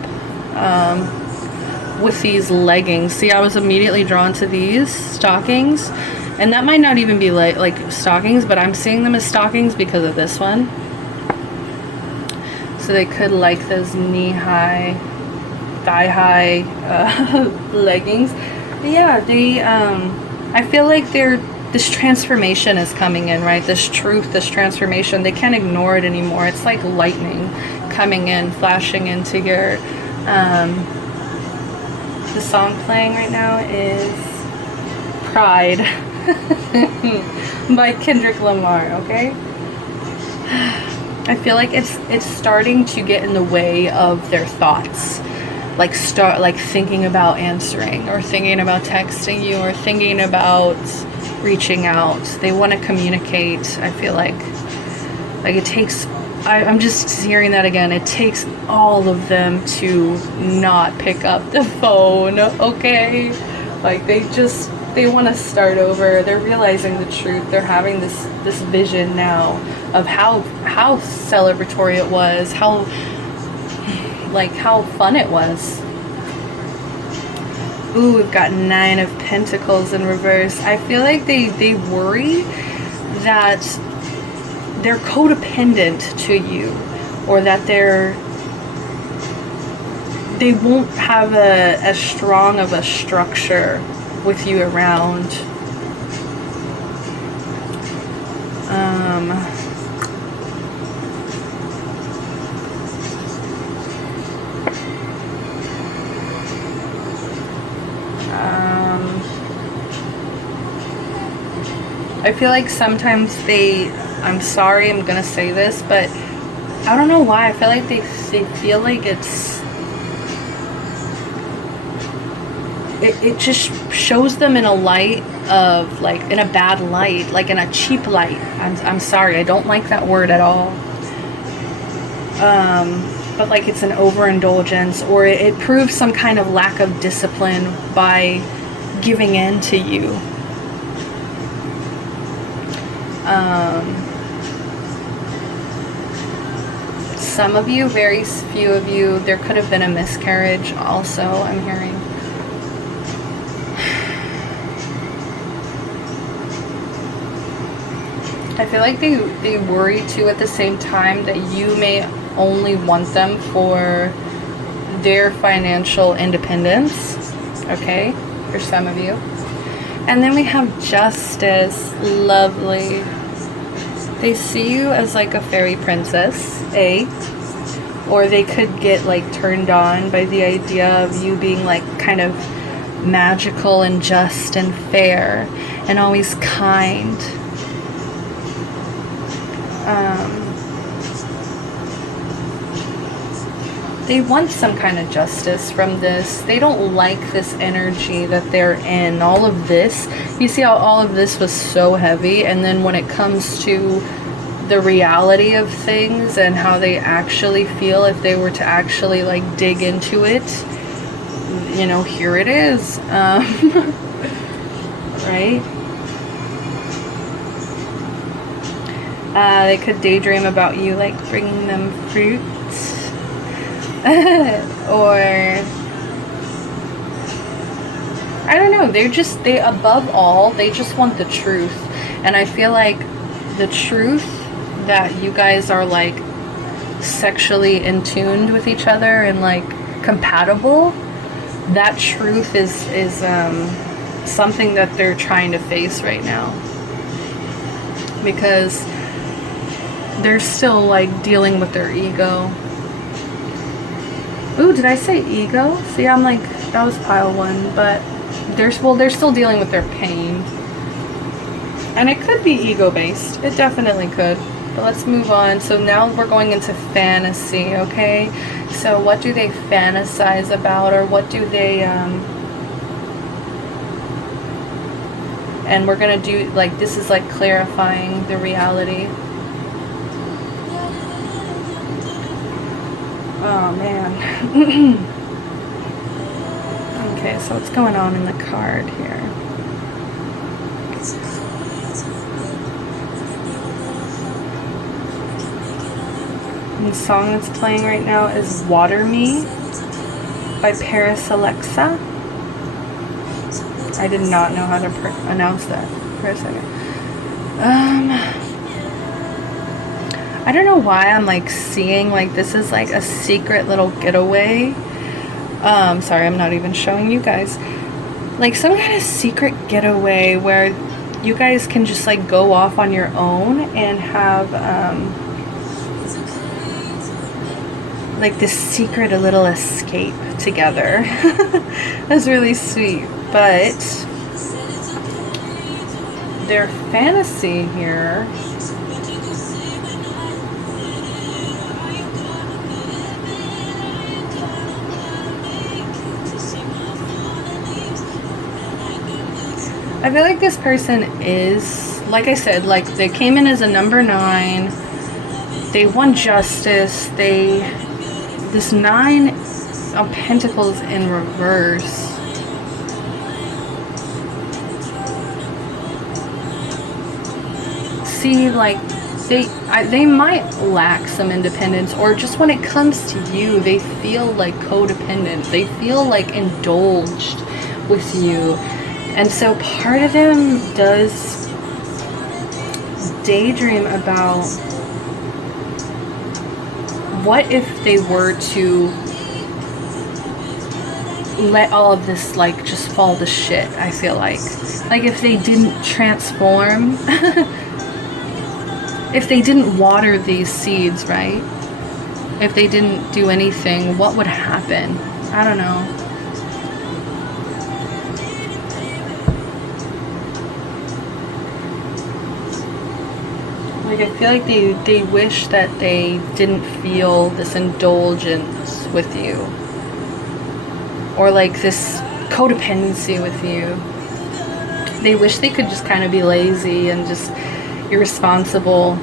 with these leggings. See, I was immediately drawn to these stockings, and that might not even be like stockings, but I'm seeing them as stockings because of this one. So they could like those knee-high, thigh-high leggings. But yeah, they I feel like this transformation is coming in, right? This truth, this transformation, they can't ignore it anymore. It's like lightning coming in, flashing into your the song playing right now is Pride by Kendrick Lamar, okay? I feel like it's starting to get in the way of their thoughts. Like thinking about answering, or thinking about texting you, or thinking about reaching out. They want to communicate. I feel like it takes, I'm just hearing that again. It takes all of them to not pick up the phone, okay? Like they want to start over. They're realizing the truth. They're having this vision now of how celebratory it was, how fun it was. Ooh, we've got 9 of Pentacles in reverse. I feel like they worry that they're codependent to you, or that they won't have as strong of a structure with you around. I feel like sometimes I'm sorry, I'm gonna say this, but I don't know why. I feel like they feel like it just shows them in a light of, like, in a bad light, like in a cheap light. I'm sorry, I don't like that word at all. But like it's an overindulgence, or it proves some kind of lack of discipline by giving in to you. Some of you, very few of you, there could have been a miscarriage also, I'm hearing. I feel like they worry too at the same time that you may only want them for their financial independence, okay, for some of you. And then we have Justice, lovely. They see you as like a fairy princess, or they could get like turned on by the idea of you being like kind of magical and just and fair and always kind. They want some kind of justice from this. They don't like this energy that they're in. All of this, you see how all of this was so heavy, and then when it comes to the reality of things and how they actually feel, if they were to actually like dig into it, you know, here it is. Right? They could daydream about you like bringing them fruit. Or I don't know, they above all, they just want the truth. And I feel like the truth that you guys are like sexually in tuned with each other and like compatible, that truth is something that they're trying to face right now, because they're still like dealing with their ego. Ooh, did I say ego? See, I'm like, that was pile 1, but they're still dealing with their pain. And it could be ego-based. It definitely could. But let's move on. So now we're going into fantasy, okay? So what do they fantasize about, or what do they, and we're gonna do, like, this is like clarifying the reality. Oh, man. Okay, so what's going on in the card here? And the song that's playing right now is Water Me by Paris Alexa. I did not know how to pronounce that for a second. I don't know why I'm like seeing like this is like a secret little getaway. Sorry, I'm not even showing you guys. Like some kind of secret getaway where you guys can just like go off on your own and have like this secret little escape together. That's really sweet. But their fantasy here, I feel like this person is, like I said, like they came in as a number 9. They want justice. This 9 of Pentacles in reverse. See, like they might lack some independence, or just when it comes to you, they feel like codependent. They feel like indulged with you. And so part of them does daydream about what if they were to let all of this like just fall to shit. I feel like if they didn't transform, if they didn't water these seeds, right? If they didn't do anything, what would happen? I don't know. Like I feel like they wish that they didn't feel this indulgence with you, or like this codependency with you. They wish they could just kind of be lazy and just irresponsible.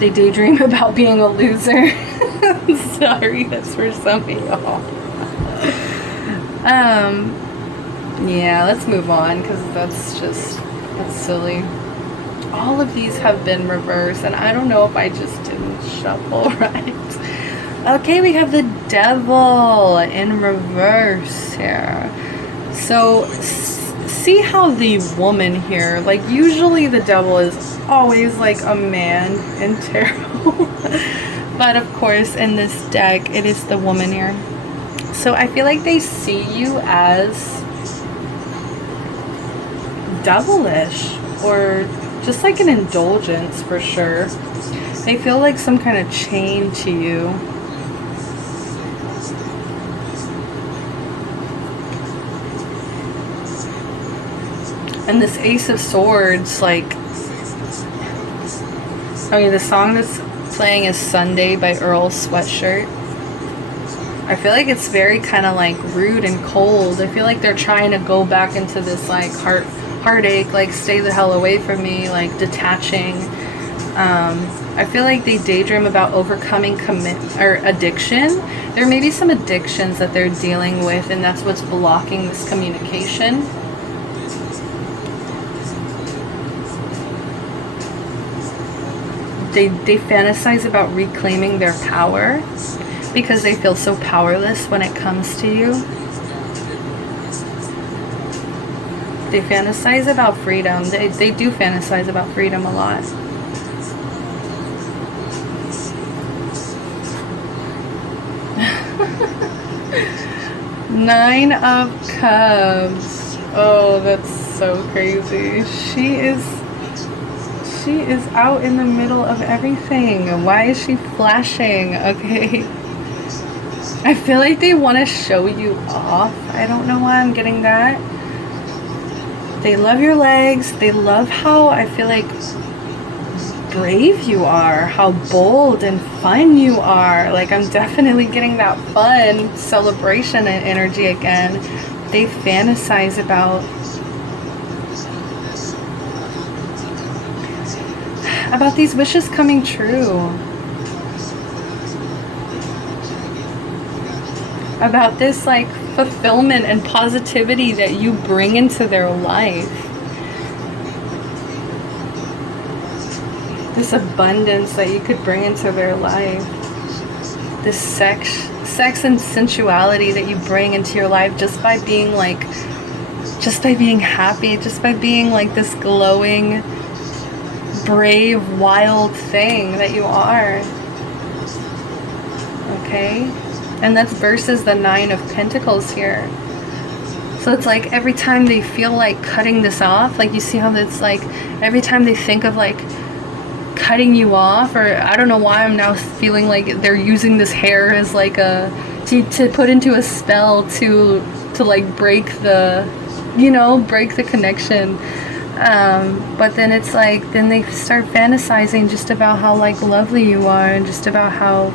They daydream about being a loser. Sorry, that's for some of y'all. Yeah, let's move on, because that's silly. All of these have been reversed, and I don't know if I just didn't shuffle right. Okay, we have the Devil in reverse here. So see how the woman here, like usually the Devil is always like a man in tarot. But of course in this deck it is the woman here. So I feel like they see you as devilish, or just like an indulgence for sure. They feel like some kind of chain to you. And this Ace of Swords, like, okay, the song that's playing is Sunday by Earl Sweatshirt. I feel like it's very kind of like rude and cold. I feel like they're trying to go back into this like heartache, like stay the hell away from me, like detaching. I feel like they daydream about overcoming addiction. There may be some addictions that they're dealing with, and that's what's blocking this communication. They fantasize about reclaiming their power because they feel so powerless when it comes to you. They fantasize about freedom. They do fantasize about freedom a lot. Nine of Cups. Oh, that's so crazy. She is out in the middle of everything. Why is she flashing? Okay. I feel like they want to show you off. I don't know why I'm getting that. They love your legs. They love how, I feel like, brave you are, how bold and fun you are. Like, I'm definitely getting that fun celebration and energy again. They fantasize about these wishes coming true, about this like fulfillment and positivity that you bring into their life, this abundance that you could bring into their life, this sex and sensuality that you bring into your life just by being like, just by being happy, just by being like this glowing, brave, wild thing that you are. Okay? And that's versus the Nine of Pentacles here. So it's like every time they feel like cutting this off, like you see how it's like every time they think of like cutting you off, or I don't know why I'm now feeling like they're using this hair as like a to put into a spell to like break the, you know, break the connection. But then it's like, then they start fantasizing just about how like lovely you are and just about how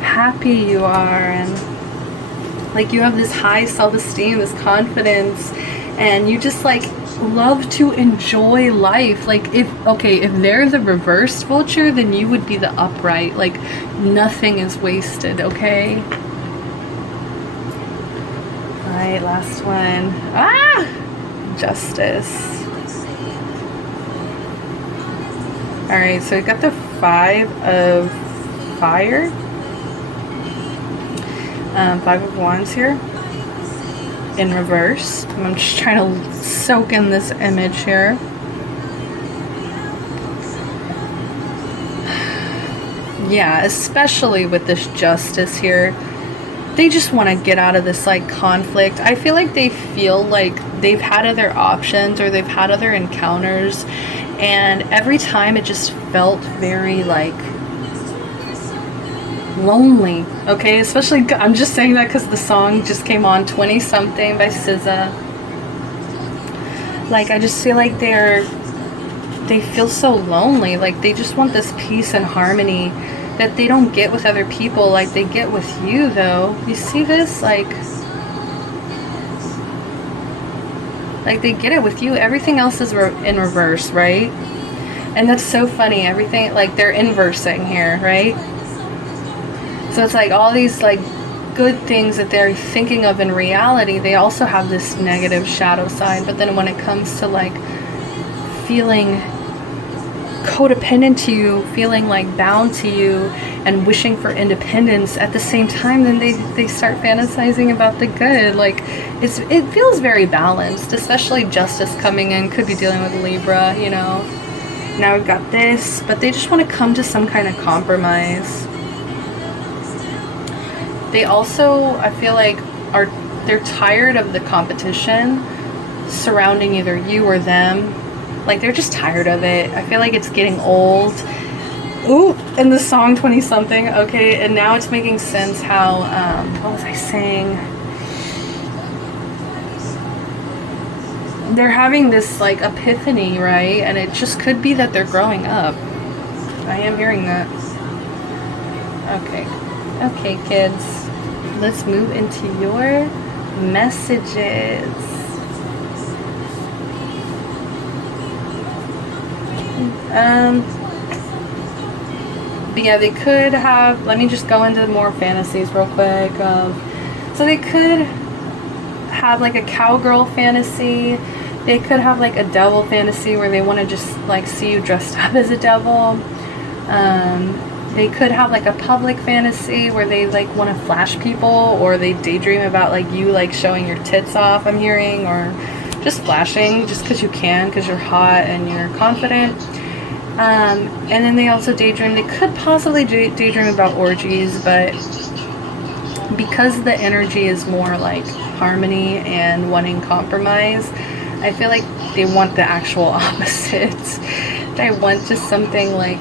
happy you are, and like you have this high self-esteem, this confidence, and you just like love to enjoy life. Like if they're the reversed vulture, then you would be the upright. Like nothing is wasted. Okay. All right, last one. Justice. All right, so we got the Five of Fire. Five of Wands here in reverse. I'm just trying to soak in this image here. Yeah, especially with this Justice here. They just want to get out of this like conflict. I feel like they feel like they've had other options or they've had other encounters, and every time it just felt very like lonely. Okay, especially I'm just saying that because the song just came on, 20 something by SZA. Like I just feel like they feel so lonely. Like they just want this peace and harmony that they don't get with other people, like they get with you though. You see this? Like they get it with you. Everything else is in reverse, right? And that's so funny. Everything, like they're inversing here, right? So it's like all these like good things that they're thinking of in reality, they also have this negative shadow side. But then when it comes to like feeling codependent to you, feeling like bound to you, and wishing for independence at the same time, then they start fantasizing about the good. Like it feels very balanced, especially Justice coming in, could be dealing with Libra, you know. Now we've got this, but they just want to come to some kind of compromise. They also, I feel like, they're tired of the competition surrounding either you or them. Like they're just tired of it. I feel like it's getting old. Ooh, and the song 20 something. Okay, and now it's making sense how, what was I saying? They're having this like epiphany, right? And it just could be that they're growing up. I am hearing that. Okay. Okay, kids. let's move into your messages. But yeah, they could have, let me just go into more fantasies real quick. So they could have like a cowgirl fantasy. They could have like a devil fantasy where they want to just like see you dressed up as a devil. They could have like a public fantasy where they like want to flash people, or they daydream about like you like showing your tits off, I'm hearing, or just flashing just because you can, because you're hot and you're confident. And then they also daydream, they could possibly daydream about orgies, but because the energy is more like harmony and wanting compromise, I feel like they want the actual opposite. They want just something like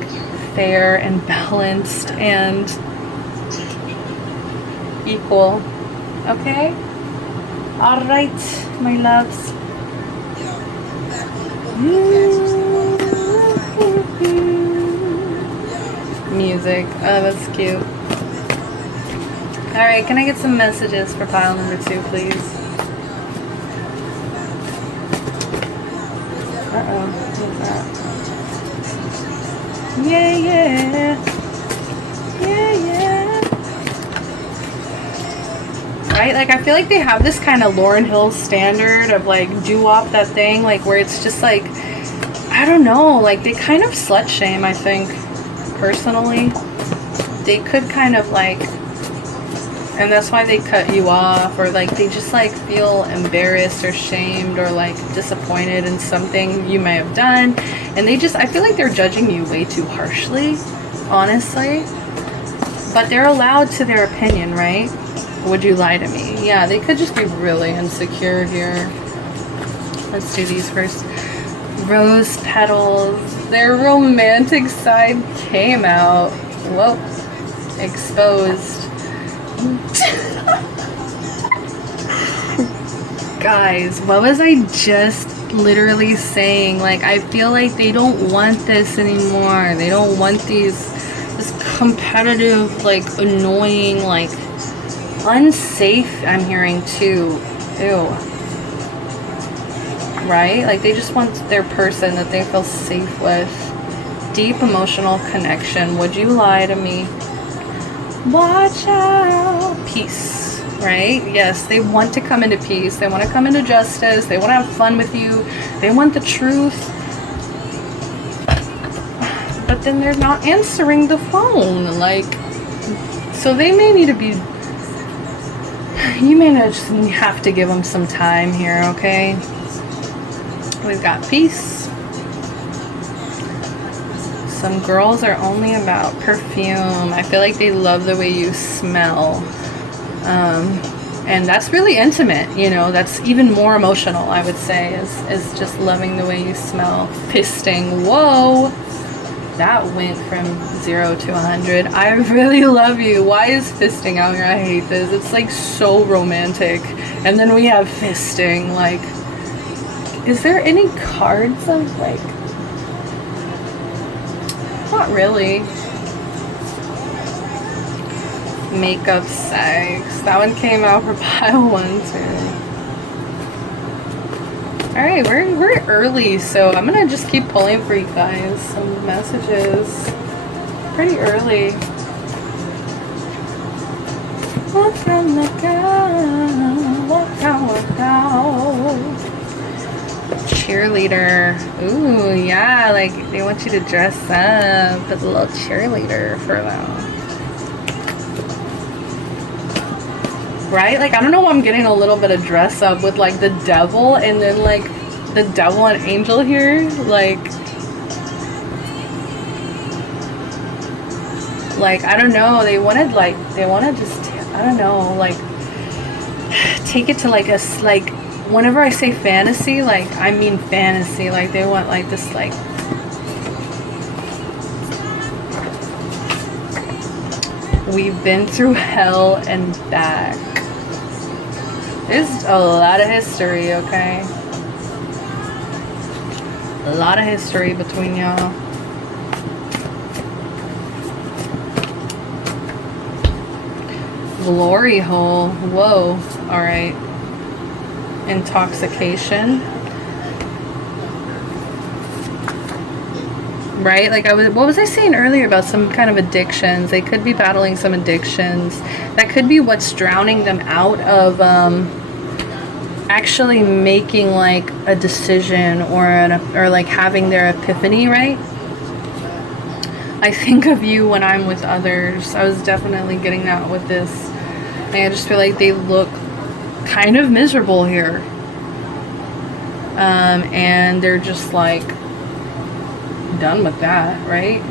fair and balanced and equal. Okay? Alright, my loves. Music. Oh, that's cute. Alright, can I get some messages for pile number 2, please? Uh-oh, what's that? Yeah, yeah. Yeah, yeah. Right? Like, I feel like they have this kind of Lauryn Hill standard of, like, doo-wop, that thing, like, where it's just, like, I don't know, like, they kind of slut-shame, I think, personally. They could kind of, like, and that's why they cut you off, or, like, they just, like, feel embarrassed or shamed or, like, disappointed in something you may have done. And they just, I feel like they're judging you way too harshly, honestly. But they're allowed to their opinion, right? Would you lie to me? Yeah, they could just be really insecure here. Let's do these first. Rose petals. Their romantic side came out. Whoa. Exposed. Guys, what was I just literally saying? Like, I feel like they don't want this anymore. They don't want this competitive, like, annoying, like, unsafe, I'm hearing too. Ew. Right? Like, they just want their person that they feel safe with. Deep emotional connection. Would you lie to me? Watch out. Peace. Right? Yes, they want to come into peace. They want to come into justice. They want to have fun with you. They want the truth. But then they're not answering the phone. Like, so they may need to be, you may just have to give them some time here, okay? We've got peace. Some girls are only about perfume. I feel like they love the way you smell. And that's really intimate, you know. That's even more emotional, I would say, is just loving the way you smell. Fisting. Whoa. That went from 0 to 100. I really love you. Why is fisting out here? I hate this. It's like so romantic. And then we have fisting. Like, is there any cards of like, not really. Makeup sex. That one came out for pile 1 too. Alright, we're early, so I'm gonna just keep pulling for you guys some messages. Pretty early. Waka waka. Cheerleader. Ooh, yeah, like they want you to dress up as a little cheerleader for them. Right? Like, I don't know why I'm getting a little bit of dress up with like the devil, and then like the devil and angel here. Like I don't know, they want to just, I don't know, like take it to like a, like, whenever I say fantasy, like I mean fantasy, like they want like this, like, we've been through hell and back. There's a lot of history, okay? A lot of history between y'all. Glory hole. Whoa. All right. Intoxication. Right? Like what was I saying earlier about some kind of addictions? They could be battling some addictions. That could be what's drowning them out of actually making like a decision or like having their epiphany, right? I think of you when I'm with others. I was definitely getting that with this. And I just feel like they look kind of miserable here. And they're just like done with that, right?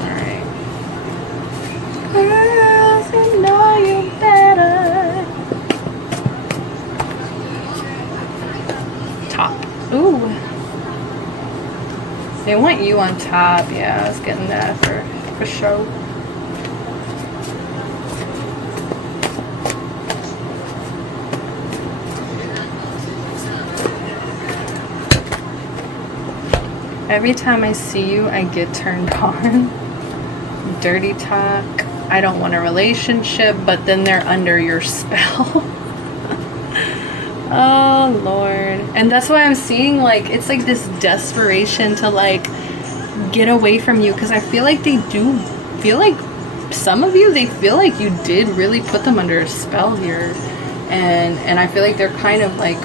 Alright. Girls, you know you better. Top. Ooh. They want you on top. Yeah, I was getting that for sure. Every time I see you, I get turned on. Dirty talk. I don't want a relationship, but then they're under your spell. Oh, Lord. And that's why I'm seeing, like, it's like this desperation to, like, get away from you. Because I feel like they do feel like, some of you, they feel like you did really put them under a spell here. And I feel like they're kind of, like,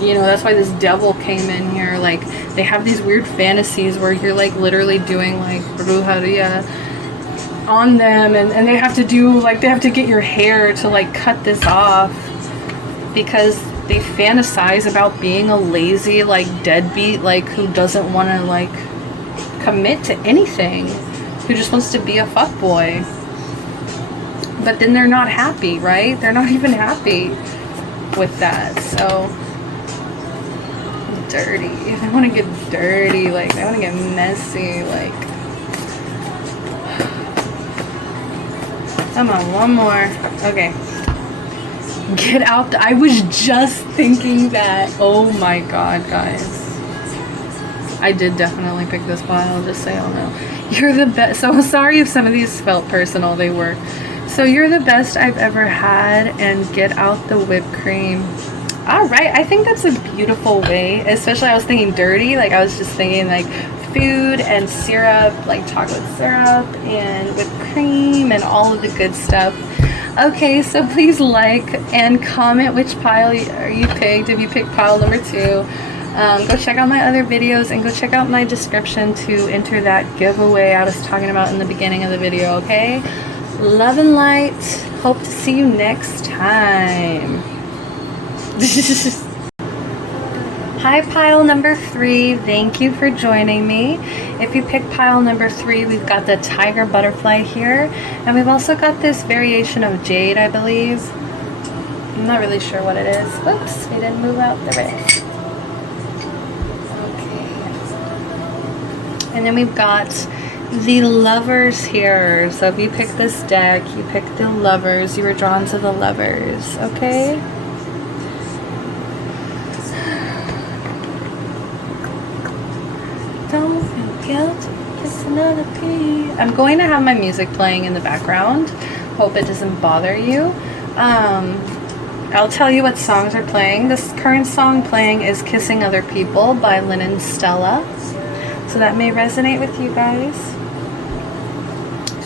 you know, that's why this devil came in here. Like, they have these weird fantasies where you're, like, literally doing, like, brujeria on them. And they have to do, like, they have to get your hair to, like, cut this off. Because they fantasize about being a lazy, like, deadbeat, like, who doesn't want to, like, commit to anything. Who just wants to be a fuckboy. But then they're not happy, right? They're not even happy with that. So, dirty. They want to get dirty. Like, they want to get messy. Like, come on, one more. Okay. Get out. I was just thinking that. Oh my god, guys. I did definitely pick this pile, just so y'all know. You're the best. So sorry if some of these felt personal. They were. So you're the best I've ever had, and get out the whipped cream. Alright, I think that's a beautiful way. Especially, I was thinking dirty. Like, I was just thinking, like, food and syrup, like chocolate syrup and whipped cream and all of the good stuff. Okay, so please like and comment which pile you picked. If you picked pile number 2, go check out my other videos and go check out my description to enter that giveaway I was talking about in the beginning of the video, okay? Love and light. Hope to see you next time. Hi, pile number 3. Thank you for joining me. If you pick pile number 3, we've got the tiger butterfly here, and we've also got this variation of jade, I believe. I'm not really sure what it is. Whoops, we didn't move out the way. Okay. And then we've got the lovers here. So if you pick this deck, you pick the lovers. You were drawn to the lovers, okay? Don't feel guilty, kiss another pea. I'm going to have my music playing in the background. Hope it doesn't bother you. I'll tell you what songs are playing. This current song playing is Kissing Other People by Lynn and Stella. So that may resonate with you guys.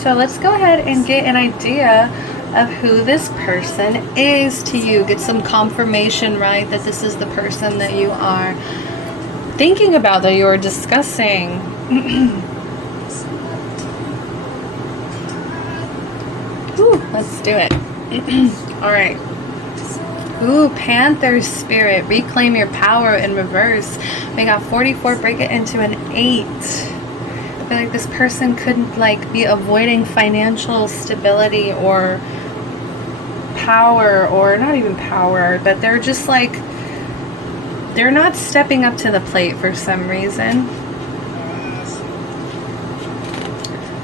So let's go ahead and get an idea of who this person is to you. Get some confirmation, right, that this is the person that you are thinking about, that you are discussing. Ooh, let's do it. All right. Ooh, Panther Spirit. Reclaim your power in reverse. We got 44. Break it into an 8. I feel like this person could, like, be avoiding financial stability or power, or not even power, but they're just like, they're not stepping up to the plate for some reason.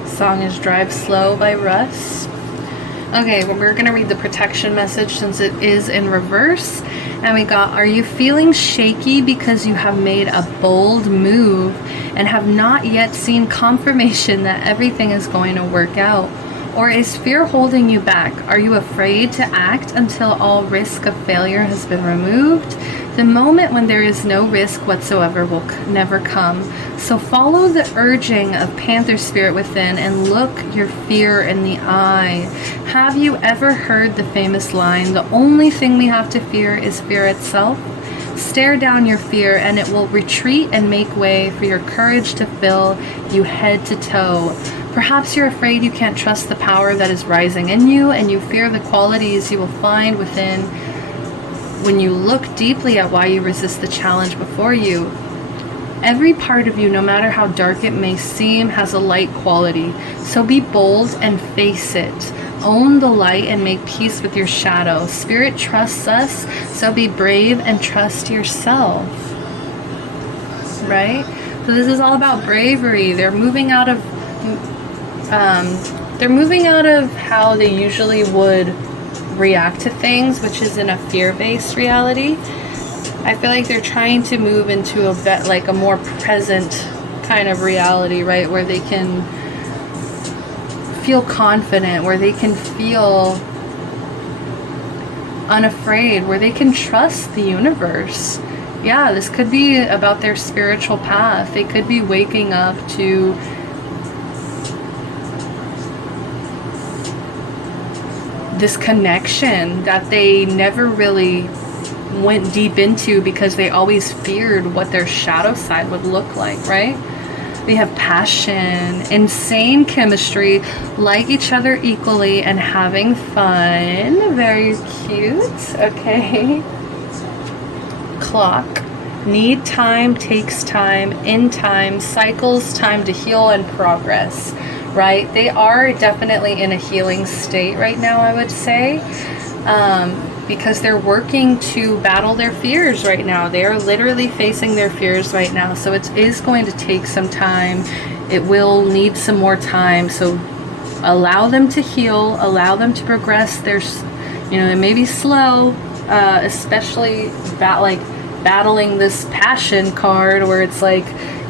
Song is Drive Slow by Russ. Okay, well, we're going to read the protection message since it is in reverse. And we got, are you feeling shaky because you have made a bold move and have not yet seen confirmation that everything is going to work out? Or is fear holding you back? Are you afraid to act until all risk of failure has been removed? The moment when there is no risk whatsoever will never come. So follow the urging of Panther Spirit within and look your fear in the eye. Have you ever heard the famous line, the only thing we have to fear is fear itself? Stare down your fear and it will retreat and make way for your courage to fill you head to toe. Perhaps you're afraid you can't trust the power that is rising in you, and you fear the qualities you will find within when you look deeply at why you resist the challenge before you. Every part of you, no matter how dark it may seem, has a light quality. So be bold and face it. Own the light and make peace with your shadow. Spirit trusts us, so be brave and trust yourself. Right? So this is all about bravery. They're moving out of how they usually would react to things, which is in a fear-based reality. I feel like they're trying to move into a more present kind of reality, right, where they can feel confident, where they can feel unafraid, where they can trust the universe. Yeah, this could be about their spiritual path. They could be waking up to this connection that they never really went deep into because they always feared what their shadow side would look like, right? They have passion, insane chemistry, like each other equally, and having fun. Very cute. Okay. Clock. Need time, takes time, in time, cycles, time to heal and progress. Right? They are definitely in a healing state right now, I would say, because they're working to battle their fears right now. They are literally facing their fears right now. So it is going to take some time. It will need some more time. So allow them to heal, allow them to progress. It may be slow, especially battling this passion card where it's like,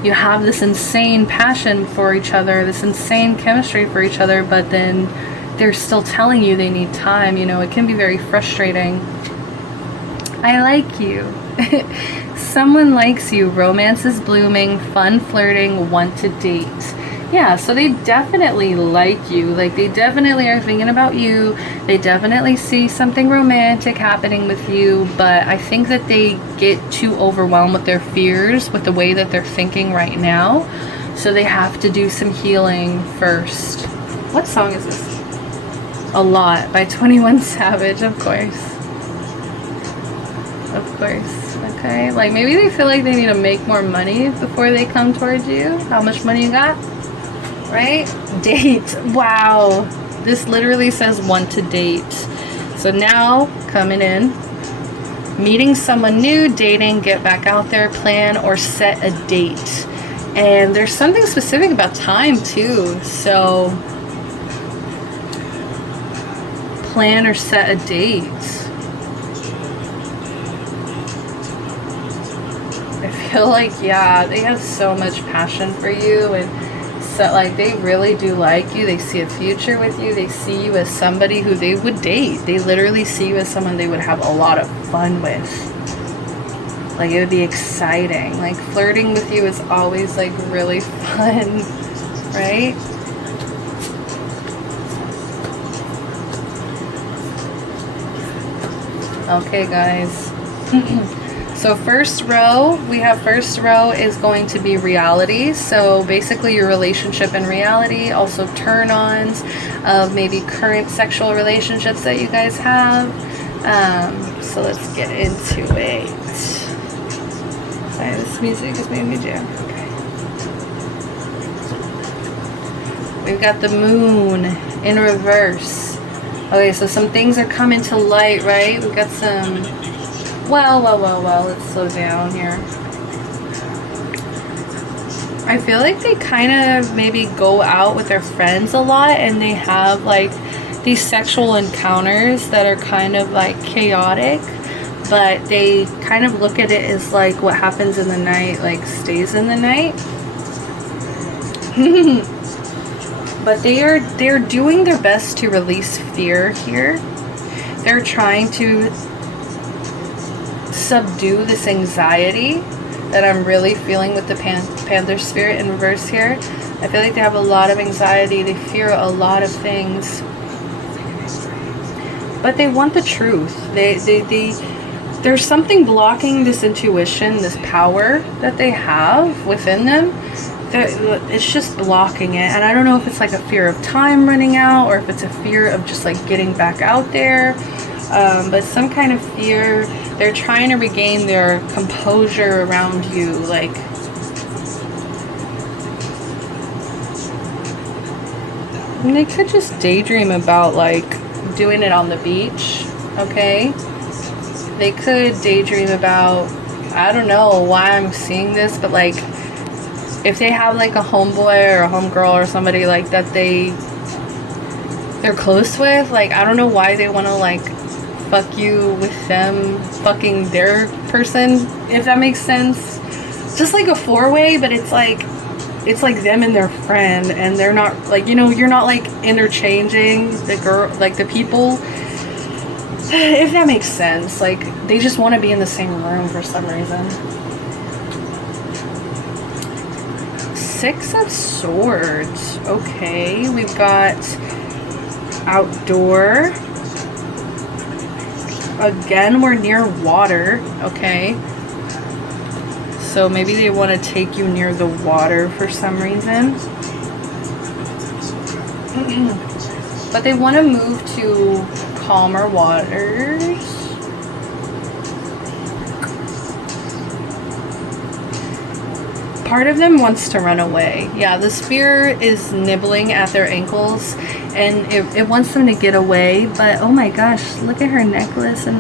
you have this insane passion for each other, this insane chemistry for each other, but then they're still telling you they need time. It can be very frustrating. I like you. Someone likes you. Romance is blooming. Fun flirting. Want to date. Yeah, so they definitely like you. Like, they definitely are thinking about you. They definitely see something romantic happening with you, but I think that they get too overwhelmed with their fears, with the way that they're thinking right now. So they have to do some healing first. What song is this? A Lot by 21 Savage, of course. Of course. Okay, like maybe they feel like they need to make more money before they come towards you. How much money you got? Right? Date. Wow. This literally says want to date. So now, coming in, meeting someone new, dating, get back out there, plan or set a date. And there's something specific about time too. So plan or set a date. I feel like, yeah, they have so much passion for you, and so, like, they really do like you. They see a future with you. They see you as somebody who they would date. They literally see you as someone they would have a lot of fun with. Like, it would be exciting. Like, flirting with you is always, like, really fun, right? Okay, guys. So first row is going to be reality. So basically your relationship and reality, also turn-ons of maybe current sexual relationships that you guys have. So let's get into it. Sorry, this music is making me jam. Okay. We've got the moon in reverse. Okay, so some things are coming to light, right? We've got some... Well, let's slow down here. I feel like they kind of maybe go out with their friends a lot, and they have, like, these sexual encounters that are kind of like chaotic, but they kind of look at it as like what happens in the night, like stays in the night. But they're doing their best to release fear here. They're trying to subdue this anxiety that I'm really feeling with the Panther spirit in reverse here. I feel like they have a lot of anxiety. They fear a lot of things. But they want the truth. There's something blocking this intuition, this power that they have within them. It's just blocking it. And I don't know if it's like a fear of time running out, or if it's a fear of just like getting back out there. But some kind of fear. They're trying to regain their composure around you. Like, they could just daydream about like doing it on the beach. Okay, they could daydream about, I don't know why I'm seeing this, but like if they have like a homeboy or a homegirl or somebody like that they're close with, like I don't know why they want to like fuck you with them fucking their person, if that makes sense. Just like a four-way, but it's like them and their friend, and they're not like, you know, you're not like interchanging the girl, like the people, if that makes sense. Like they just want to be in the same room for some reason. Six of Swords. Okay, we've got outdoor. Again, we're near water. Okay, so maybe they want to take you near the water for some reason. But they want to move to calmer waters. Part of them wants to run away. Yeah, the spear is nibbling at their ankles, and it wants them to get away. But oh my gosh, look at her necklace, and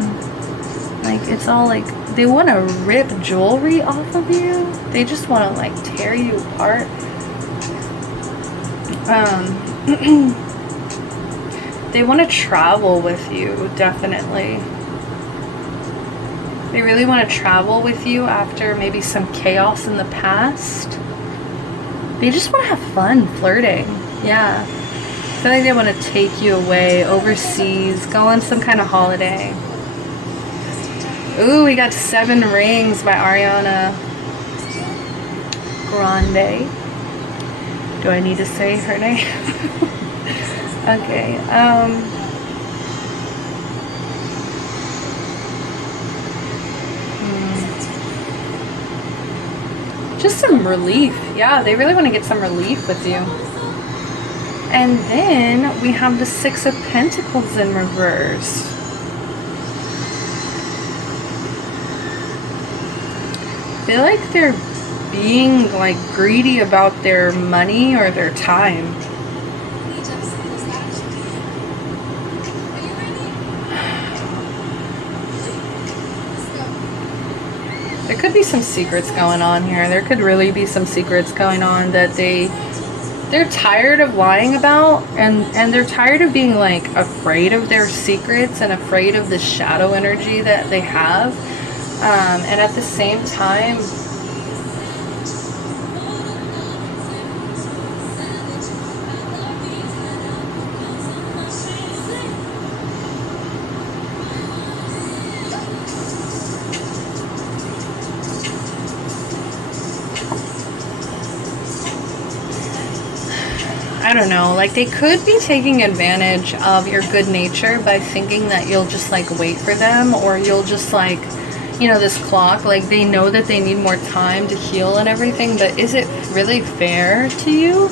like it's all like, they want to rip jewelry off of you. They just want to like tear you apart. They want to travel with you, definitely. They really want to travel with you after maybe some chaos in the past. They just want to have fun flirting. Yeah. I feel like they want to take you away overseas, go on some kind of holiday. Ooh, we got 7 Rings by Ariana Grande. Do I need to say her name? Okay. Just some relief. Yeah, they really want to get some relief with you. And then we have the 6 of Pentacles in reverse. I feel like they're being like greedy about their money or their time. There could be some secrets going on here. There could really be some secrets going on that they're tired of lying about, and they're tired of being like afraid of their secrets and afraid of the shadow energy that they have. And at the same time, I don't know, like they could be taking advantage of your good nature by thinking that you'll just like wait for them, or you'll just like, you know, this clock, like they know that they need more time to heal and everything, but is it really fair to you?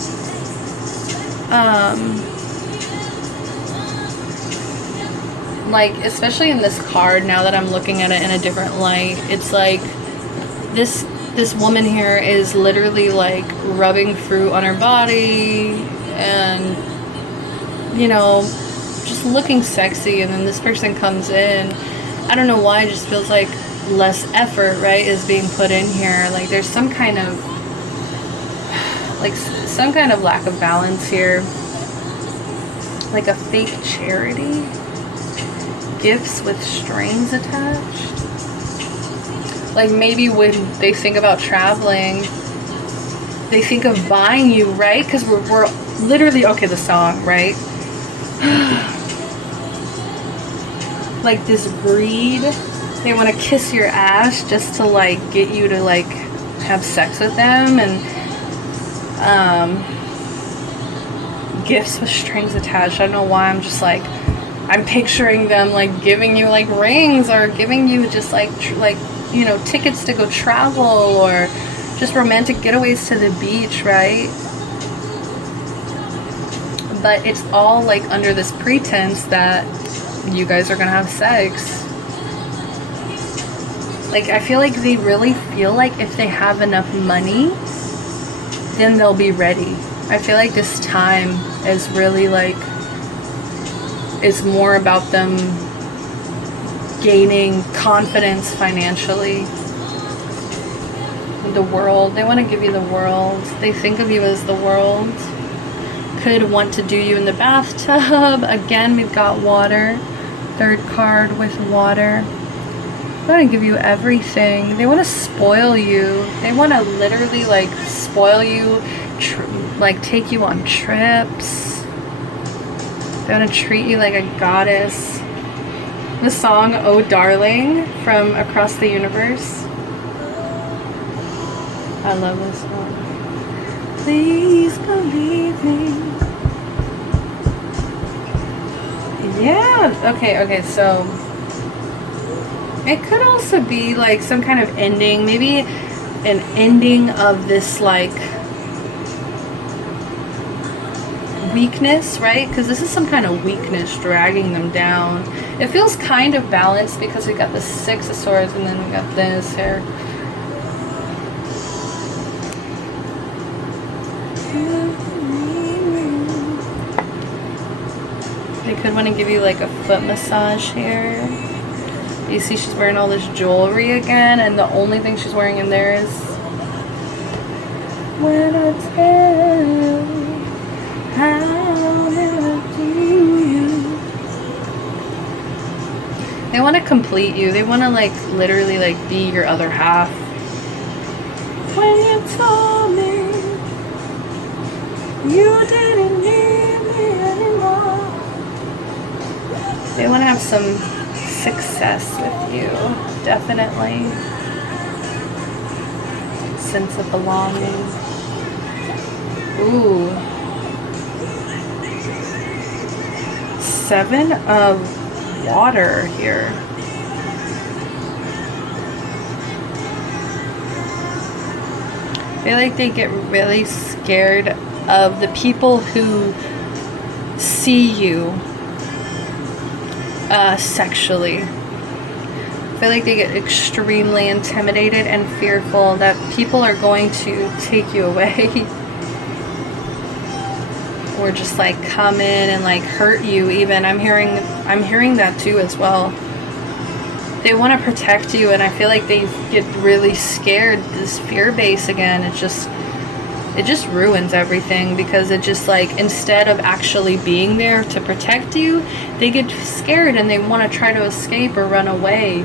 Like, especially in this card, now that I'm looking at it in a different light, it's like this woman here is literally like rubbing fruit on her body and, you know, just looking sexy, and then this person comes in. I don't know why, it just feels like less effort, right, is being put in here. Like there's some kind of lack of balance here. like a fake charity. Gifts with strings attached. Like maybe when they think about traveling, they think of buying you, right? Because we're literally, okay, the song, right? Like this greed. They want to kiss your ass just to like get you to like have sex with them. And gifts with strings attached. I don't know why I'm just like, I'm picturing them like giving you like rings, or giving you just like you know, tickets to go travel, or just romantic getaways to the beach, right? But it's all like under this pretense that you guys are gonna have sex. Like, I feel like they really feel like if they have enough money, then they'll be ready. I feel like this time is really like, it's more about them gaining confidence financially. The world. They want to give you the world. They think of you as the world. Could want to do you in the bathtub. Again, we've got water. Third card with water. They want to give you everything. They want to spoil you. They want to literally like spoil you, like take you on trips. They want to treat you like a goddess. The song "Oh Darling" from Across the Universe. I love this song. Please believe me. Yeah, okay, so it could also be like some kind of ending, maybe an ending of this like weakness, right? Because this is some kind of weakness dragging them down. It feels kind of balanced because we got the Six of Swords and then we got this here. They could want to give you like a foot massage here. You see she's wearing all this jewelry again, and the only thing she's wearing in there is when I tell you how did I do you. They want to complete you. They want to like literally like be your other half. When you told me you didn't need me anymore. They want to have some success with you, definitely. Sense of belonging. Ooh. Seven of water here. I feel like they get really scared of the people who see you sexually. I feel like they get extremely intimidated and fearful that people are going to take you away or just like come in and like hurt you even. I'm hearing that too as well. They want to protect you, and I feel like they get really scared. This fear base again, it just ruins everything, because it just like, instead of actually being there to protect you, they get scared and they want to try to escape or run away.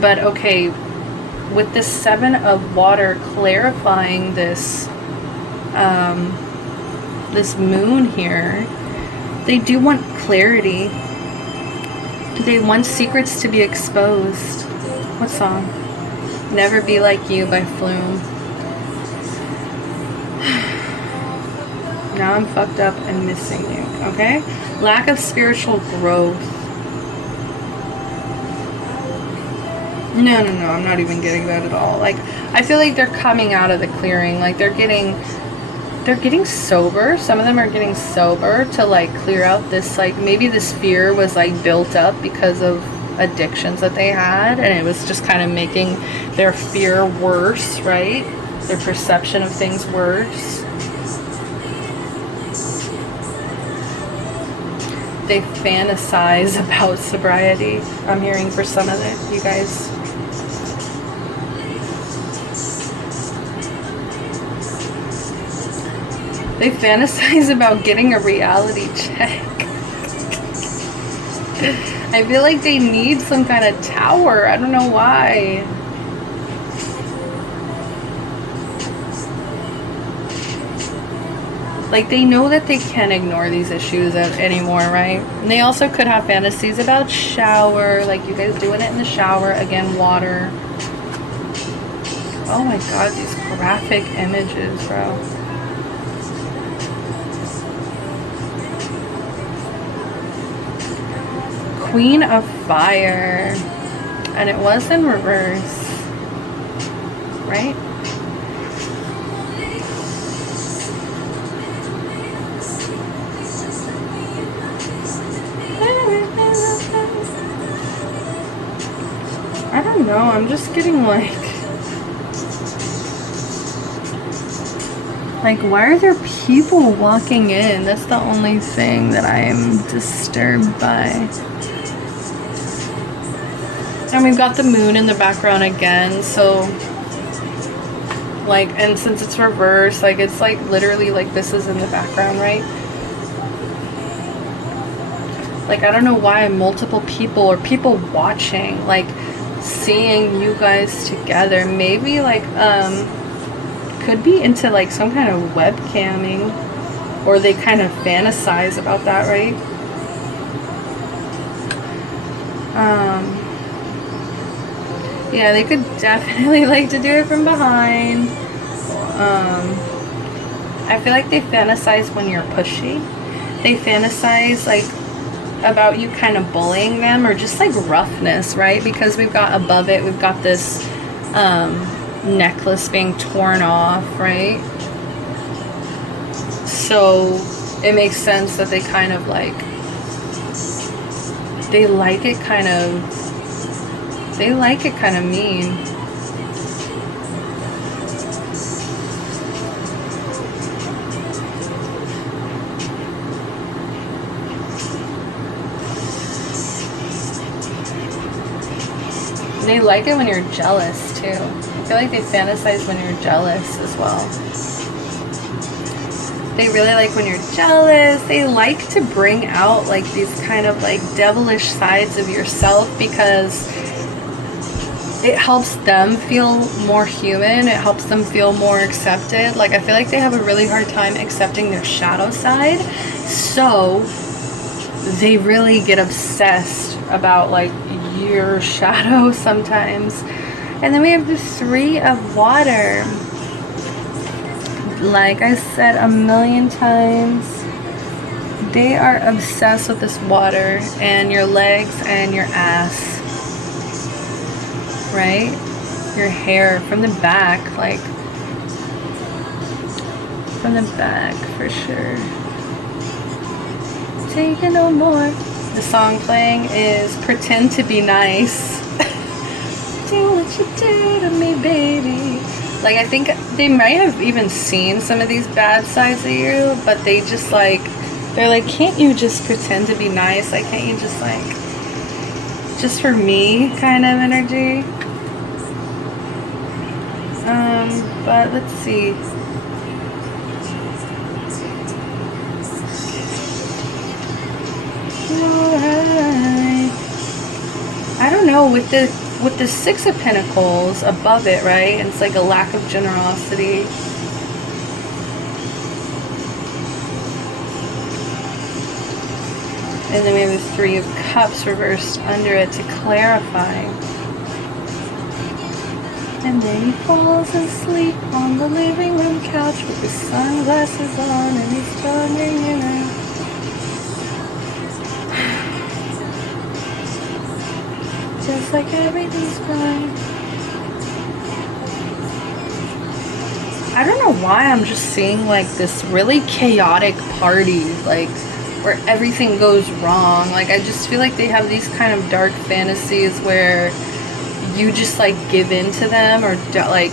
But okay, with the Seven of Water clarifying this this moon here, they do want clarity. They want secrets to be exposed. What song? Never Be Like You by Flume. Now I'm fucked up and missing you, okay? Lack of spiritual growth. No, I'm not even getting that at all. Like, I feel like they're coming out of the clearing. Like, they're getting sober. Some of them are getting sober to, like, clear out this, like, maybe this fear was, like, built up because of addictions that they had, and it was just kind of making their fear worse, right? Their perception of things worse. They fantasize about sobriety. I'm hearing for some of it, you guys. They fantasize about getting a reality check. I feel like they need some kind of tower. I don't know why. Like, they know that they can't ignore these issues anymore, right? And they also could have fantasies about shower, like you guys doing it in the shower. Again, water. Oh my god, these graphic images, bro. Queen of Fire. And it was in reverse. Right? I don't know, I'm just getting like, why are there people walking in? That's the only thing that I am disturbed by. And we've got the moon in the background again, so, like, and since it's reversed, like, it's like literally like this is in the background, right? Like, I don't know why multiple people or people watching, like, seeing you guys together, maybe like could be into like some kind of webcamming, or they kind of fantasize about that, right? Yeah, they could definitely like to do it from behind. I feel like they fantasize when you're pushy. They fantasize like about you kind of bullying them, or just like roughness, right? Because we've got above it, we've got this necklace being torn off, right? So it makes sense that they kind of like, they like it kind of mean. They like it when you're jealous too. I feel like they fantasize when you're jealous as well. They really like when you're jealous. They like to bring out like these kind of like devilish sides of yourself, because it helps them feel more human. It helps them feel more accepted. Like, I feel like they have a really hard time accepting their shadow side. So they really get obsessed about like your shadow sometimes. And then we have the Three of Water. Like I said a million times, they are obsessed with this water and your legs and your ass, right? Your hair from the back, like from the back for sure. Take it no more. The song playing is Pretend to Be Nice. Do what you do to me, baby. Like, I think they might have even seen some of these bad sides of you, but they just like, they're like, can't you just pretend to be nice? Like, can't you just like, just for me kind of energy? But let's see. I don't know, with the Six of Pentacles above it, right? And it's like a lack of generosity. And then we have the Three of Cups reversed under it to clarify. And then he falls asleep on the living room couch with his sunglasses on and he's tongue hanging out. Just like everything's fine. I don't know why I'm just seeing like this really chaotic party, like where everything goes wrong. Like, I just feel like they have these kind of dark fantasies where you just like give in to them, or like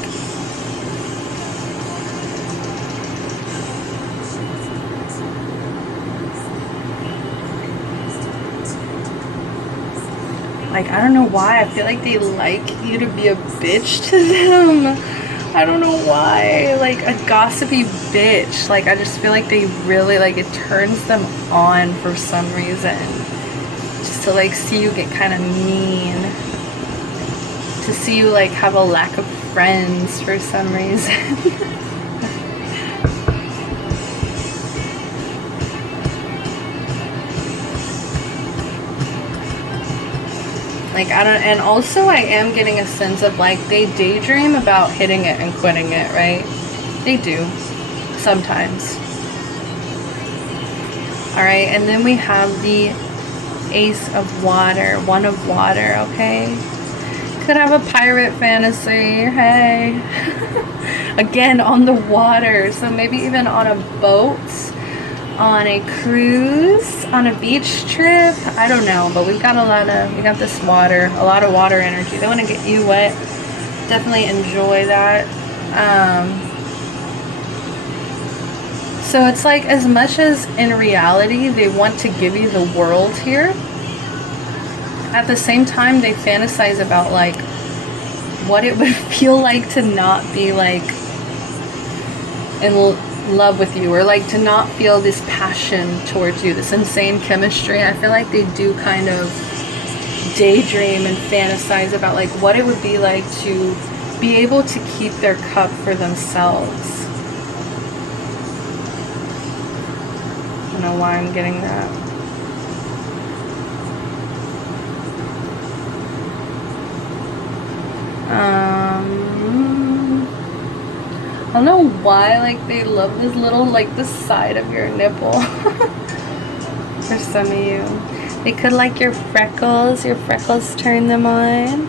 I don't know why, I feel like they like you to be a bitch to them, I don't know why. Like a gossipy bitch. Like I just feel like they really, like, it turns them on for some reason. Just to like see you get kind of mean. To see you like have a lack of friends for some reason. Like, I don't, and also I am getting a sense of like they daydream about hitting it and quitting it, right? They do. Sometimes. Alright, and then we have the Ace of Water. One of Water, okay? Could have a pirate fantasy, hey. Again, on the water. So maybe even on a boat. On a cruise, on a beach trip, I don't know, but we've got we got this water, a lot of water energy. They want to get you wet. Definitely enjoy that. So it's like, as much as in reality they want to give you the world here, at the same time they fantasize about like what it would feel like to not be like in love with you, or like to not feel this passion towards you, this insane chemistry. I feel like they do kind of daydream and fantasize about like what it would be like to be able to keep their cup for themselves. I don't know why I'm getting that. I don't know why, like, they love this little, like, the side of your nipple. For some of you. They could like your freckles turn them on.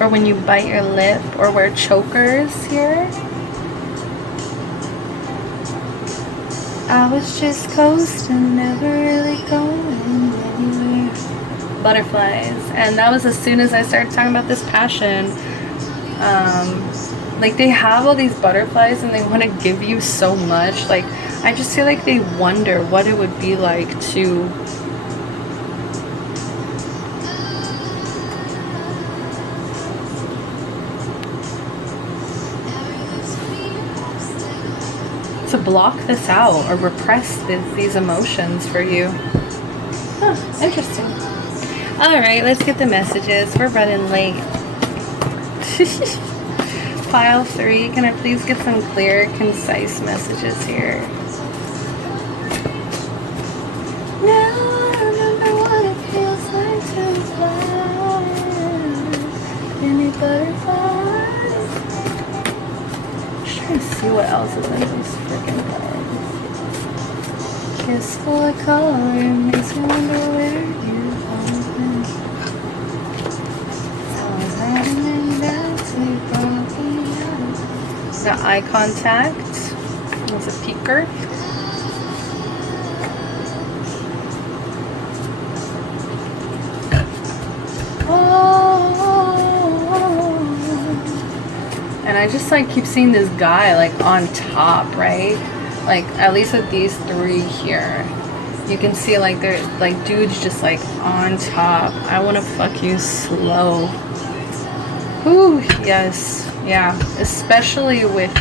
Or when you bite your lip, or wear chokers here. I was just coasting, never really going anywhere. Butterflies. And that was as soon as I started talking about this passion. Like, they have all these butterflies and they want to give you so much. Like, I just feel like they wonder what it would be like to block this out or repress these emotions for you. Huh, interesting. Alright, let's get the messages. We're running late. File 3, can I please get some clear, concise messages here? Now I remember what it feels like to fly. Any butterflies? Just trying to see what else is in these freaking cards. Kiss full of color makes me wonder where you've always been. I was hiding in that sleep. Got eye contact. That's a peeker. And I just like keep seeing this guy like on top, right? Like at least with these 3 here, you can see like they're like dudes just like on top. I want to fuck you slow. Ooh, yes. Yeah, especially with,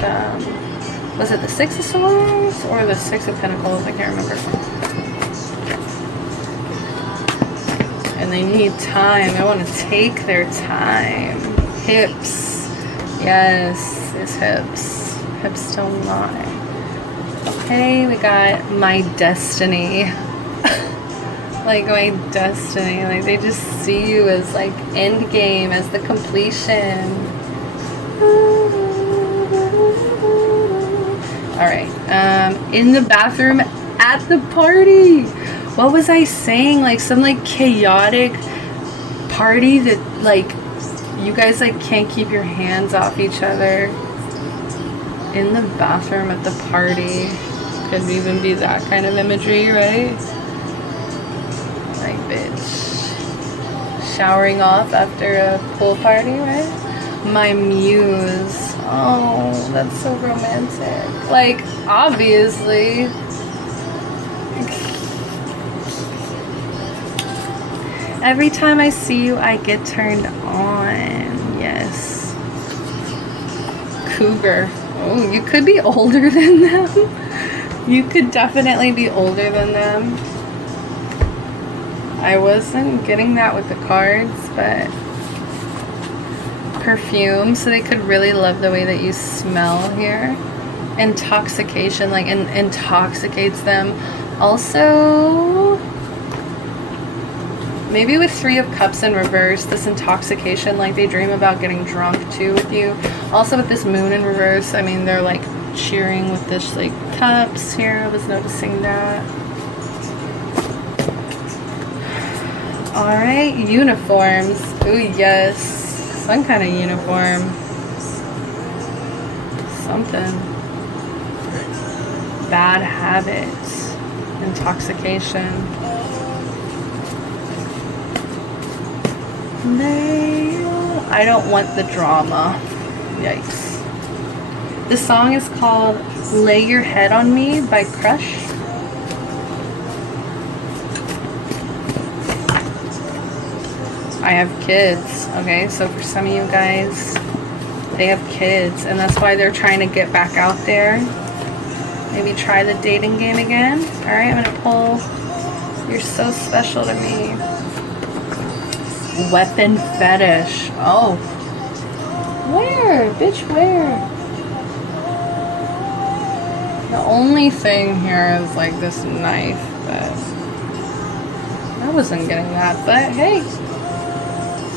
was it the 6 of Swords or the 6 of Pentacles? I can't remember. And they need time. I want to take their time. Hips. Yes, it's hips. Hips don't lie. Okay, we got my destiny. Like my destiny. Like they just see you as like end game, as the completion. Alright, in the bathroom at the party. What was I saying? Like some like chaotic party that like you guys like can't keep your hands off each other. In the bathroom at the party. Could even be that kind of imagery, right? Like, bitch. Showering off after a pool party, right? My muse. Oh, that's so romantic. Like, obviously. Every time I see you, I get turned on. Yes. cougar. Oh, you could be older than them. You could definitely be older than them. I wasn't getting that with the cards, but perfume, so they could really love the way that you smell here. Intoxication, like intoxicates them. Also, maybe with 3 of Cups in reverse, this intoxication, like they dream about getting drunk too with you. Also with this Moon in reverse, I mean, they're like cheering with this like cups here. I was noticing that. All right, uniforms. Ooh, yes, some kind of uniform. Something. Bad habits. Intoxication. I don't want the drama. Yikes. The song is called Lay Your Head on Me by Crush. I have kids, okay? So for some of you guys, they have kids, and that's why they're trying to get back out there. Maybe try the dating game again. All right, I'm gonna pull. You're so special to me. Weapon fetish. Oh. Where? Bitch, where? The only thing here is like this knife, but I wasn't getting that. But hey,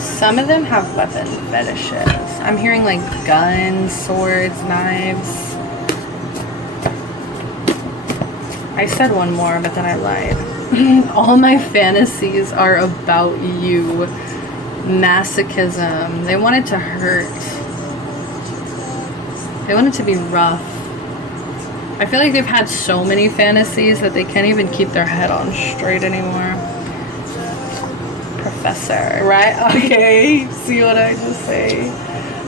some of them have weapon fetishes. I'm hearing like guns, swords, knives. I said one more, but then I lied. All my fantasies are about you. Masochism. They want it to hurt. They want it to be rough. I feel like they've had so many fantasies that they can't even keep their head on straight anymore. Professor, right? Okay, see what I just say?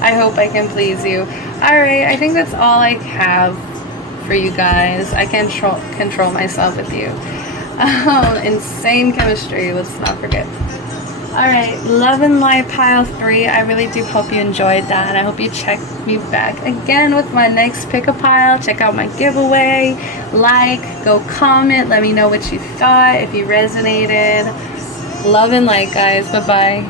I hope I can please you. Alright, I think that's all I have for you guys. I can control myself with you. Insane chemistry, let's not forget. Alright, Love and Light pile 3. I really do hope you enjoyed that. I hope you check me back again with my next pick a pile. Check out my giveaway. Like, go comment, let me know what you thought, if you resonated. Love and light, guys. Bye-bye.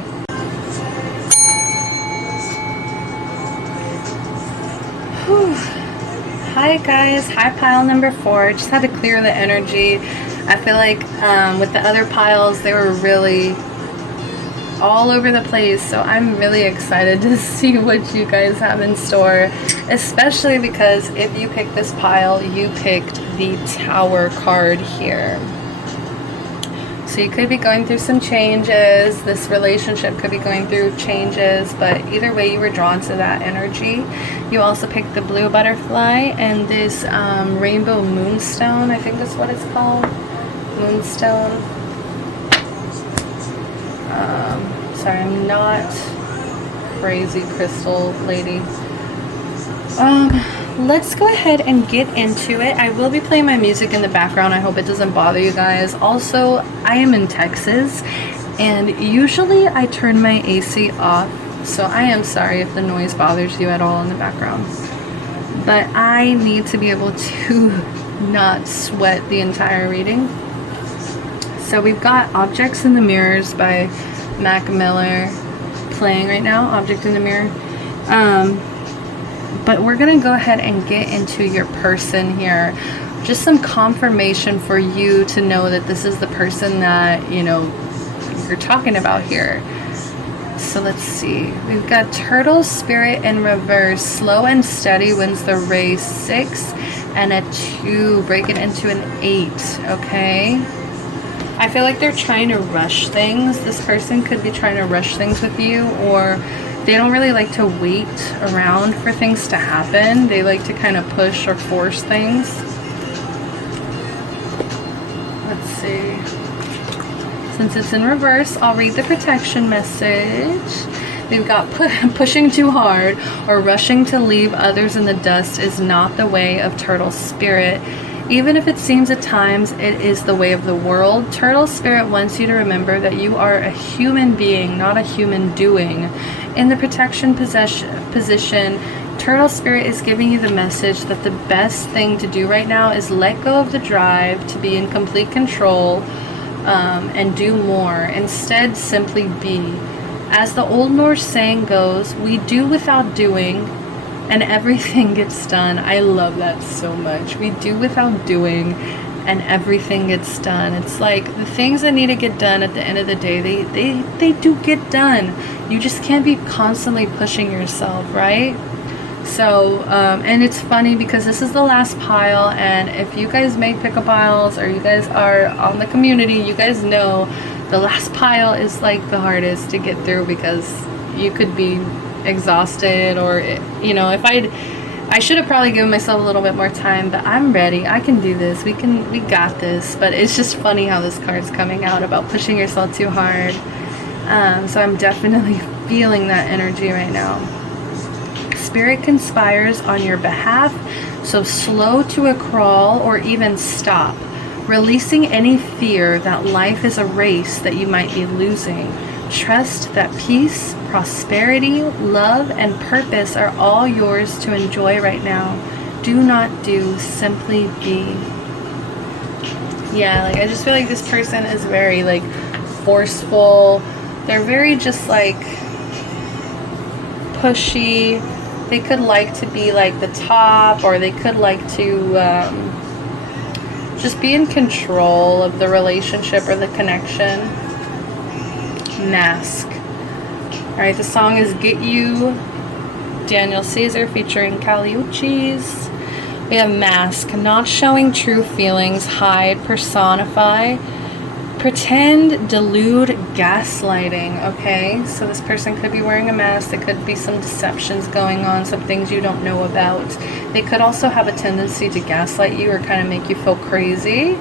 Hi guys, hi pile number 4. Just had to clear the energy. I feel like with the other piles, they were really all over the place, so I'm really excited to see what you guys have in store, especially because if you picked this pile, you picked the Tower card here. So you could be going through some changes. This relationship could be going through changes, but either way, you were drawn to that energy. You also picked the blue butterfly and this rainbow moonstone. I think that's what it's called. Moonstone. Sorry, I'm not crazy crystal lady. Let's go ahead and get into it. I will be playing my music in the background. I hope it doesn't bother you guys. Also, I am in Texas, and usually I turn my AC off, so I am sorry if the noise bothers you at all in the background. But I need to be able to not sweat the entire reading. So we've got Objects in the Mirrors by Mac Miller playing right now, Object in the Mirror. But we're gonna go ahead and get into your person here. Just some confirmation for you to know that this is the person that, you know, you're talking about here. So let's see. We've got Turtle Spirit in reverse. Slow and steady wins the race. 6 and a 2. Break it into an 8. Okay. I feel like they're trying to rush things. This person could be trying to rush things with you, or they don't really like to wait around for things to happen. They like to kind of push or force things. Let's see. Since it's in reverse, I'll read the protection message. We've got pushing too hard or rushing to leave others in the dust is not the way of Turtle Spirit. Even if it seems at times it is the way of the world, Turtle Spirit wants you to remember that you are a human being, not a human doing. In the protection position, Turtle Spirit is giving you the message that the best thing to do right now is let go of the drive to be in complete control, and do more. Instead, simply be. As the Old Norse saying goes, we do without doing, and everything gets done. I love that so much. We do without doing, and everything gets done. It's like the things that need to get done at the end of the day, they do get done. You just can't be constantly pushing yourself, right? So, and it's funny because this is the last pile, and if you guys make pick-up piles or you guys are on the community, you guys know the last pile is like the hardest to get through because you could be exhausted, or, you know, I should have probably given myself a little bit more time, but I'm ready. I can do this. We got this. But it's just funny how this card's coming out about pushing yourself too hard. So I'm definitely feeling that energy right now. Spirit conspires on your behalf, so slow to a crawl or even stop, releasing any fear that life is a race that you might be losing. Trust that peace, prosperity, love, and purpose are all yours to enjoy right now. Do not do, simply be. Yeah, like I just feel like this person is very like forceful. They're very just like pushy. They could like to be like the top, or they could like to just be in control of the relationship or the connection. Mask. Alright, the song is Get You, Daniel Caesar featuring Kali Uchis. We have Mask. Not showing true feelings, hide, personify, pretend, delude, gaslighting. Okay, so this person could be wearing a mask. There could be some deceptions going on, some things you don't know about. They could also have a tendency to gaslight you or kind of make you feel crazy,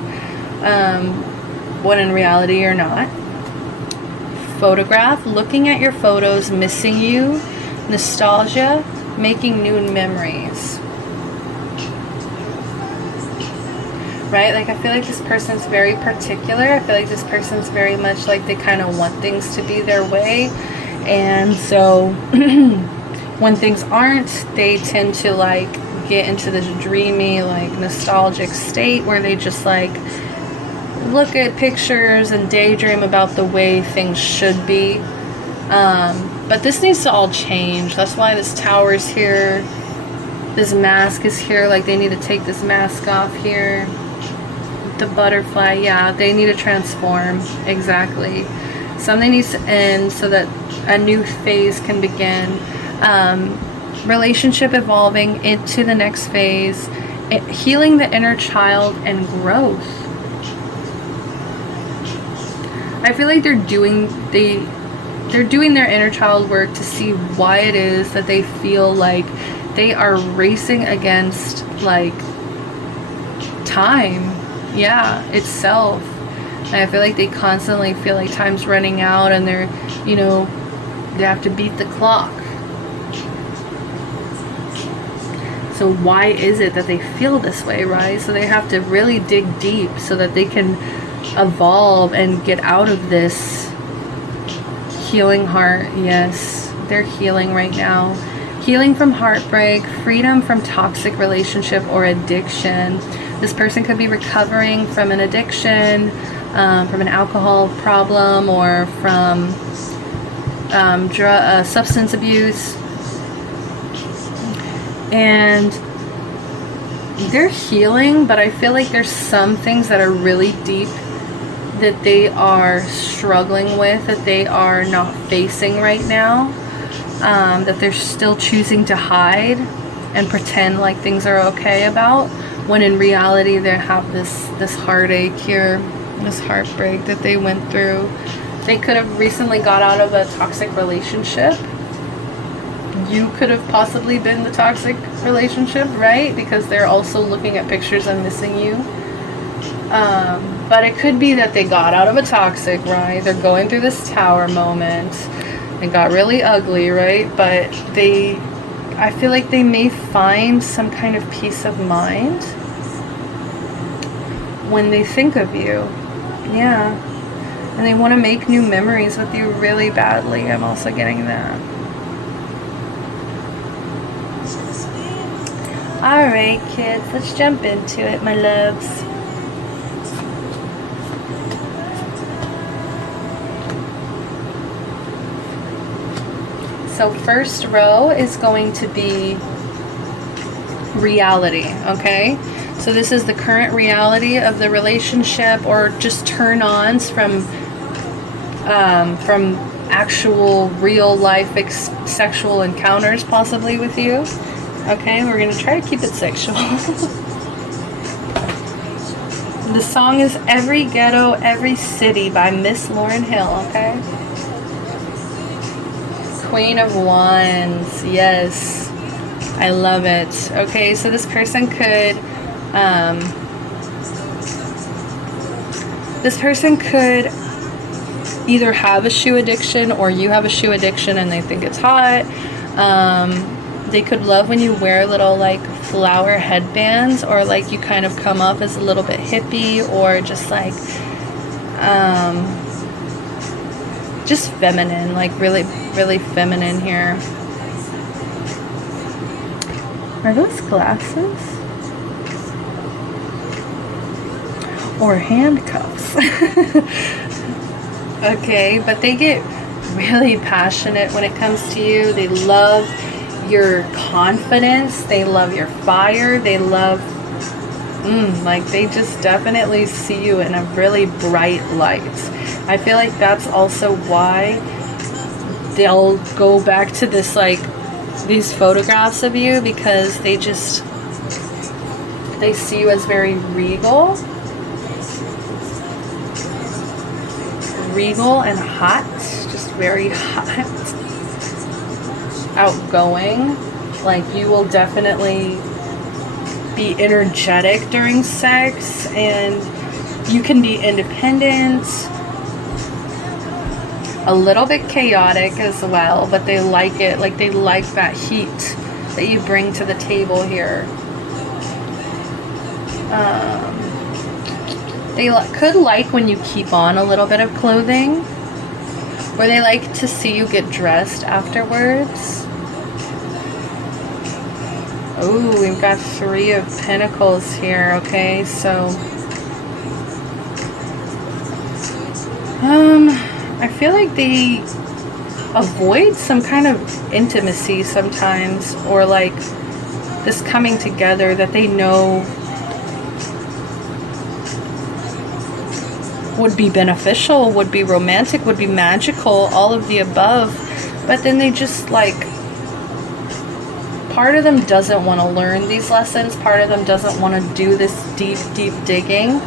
when in reality you're not. Photograph, looking at your photos, missing you. Nostalgia, making new memories. Right? Like, I feel like this person's very particular. I feel like this person's very much like they kind of want things to be their way. And so when things aren't, they tend to like get into this dreamy, like nostalgic state where they just like look at pictures and daydream about the way things should be. But this needs to all change. That's why this tower is here. This mask is here. Like, they need to take this mask off here. The butterfly, yeah, they need to transform. Exactly. Something needs to end so that a new phase can begin. Relationship evolving into the next phase. Healing the inner child and growth. I feel like they're doing their inner child work to see why it is that they feel like they are racing against like time. Yeah, itself. And I feel like they constantly feel like time's running out, and they're, you know, they have to beat the clock. So why is it that they feel this way, right? So they have to really dig deep so that they can evolve and get out of this healing heart. Yes, they're healing right now. Healing from heartbreak, freedom from toxic relationship or addiction. This person could be recovering from an addiction, from an alcohol problem, or from substance abuse. And they're healing, but I feel like there's some things that are really deep that they are struggling with, that they are not facing right now, that they're still choosing to hide and pretend like things are okay about, when in reality they have this heartache here, this heartbreak that they went through. They could have recently got out of a toxic relationship. You could have possibly been the toxic relationship, right? Because they're also looking at pictures and missing you. But it could be that they got out of a toxic, right? They're going through this tower moment. It got really ugly, right? But I feel like they may find some kind of peace of mind when they think of you. Yeah. And they want to make new memories with you really badly. I'm also getting that. Alright, kids, let's jump into it, my loves. So first row is going to be reality, okay? So this is the current reality of the relationship, or just turn-ons from actual real life sexual encounters possibly with you. Okay, we're gonna try to keep it sexual. The song is Every Ghetto, Every City by Miss Lauryn Hill, okay? Queen of Wands, yes. I love it. Okay, so this person could either have a shoe addiction, or you have a shoe addiction and they think it's hot. They could love when you wear little like flower headbands, or like you kind of come off as a little bit hippie, or just like just feminine, like really, really feminine here. Are those glasses? Or handcuffs? Okay, but they get really passionate when it comes to you. They love your confidence. They love your fire. They love, like they just definitely see you in a really bright light. I feel like that's also why they'll go back to this, like, these photographs of you, because they see you as very regal and hot, just very hot, outgoing. Like, you will definitely be energetic during sex, and you can be independent, a little bit chaotic as well, but they like it. Like, they like that heat that you bring to the table here. They could like when you keep on a little bit of clothing, or they like to see you get dressed afterwards. Oh, we've got 3 of Pentacles here, okay? So I feel like they avoid some kind of intimacy sometimes, or like this coming together that they know would be beneficial, would be romantic, would be magical, all of the above. But then they just, like, part of them doesn't want to learn these lessons. Part of them doesn't want to do this deep, deep digging.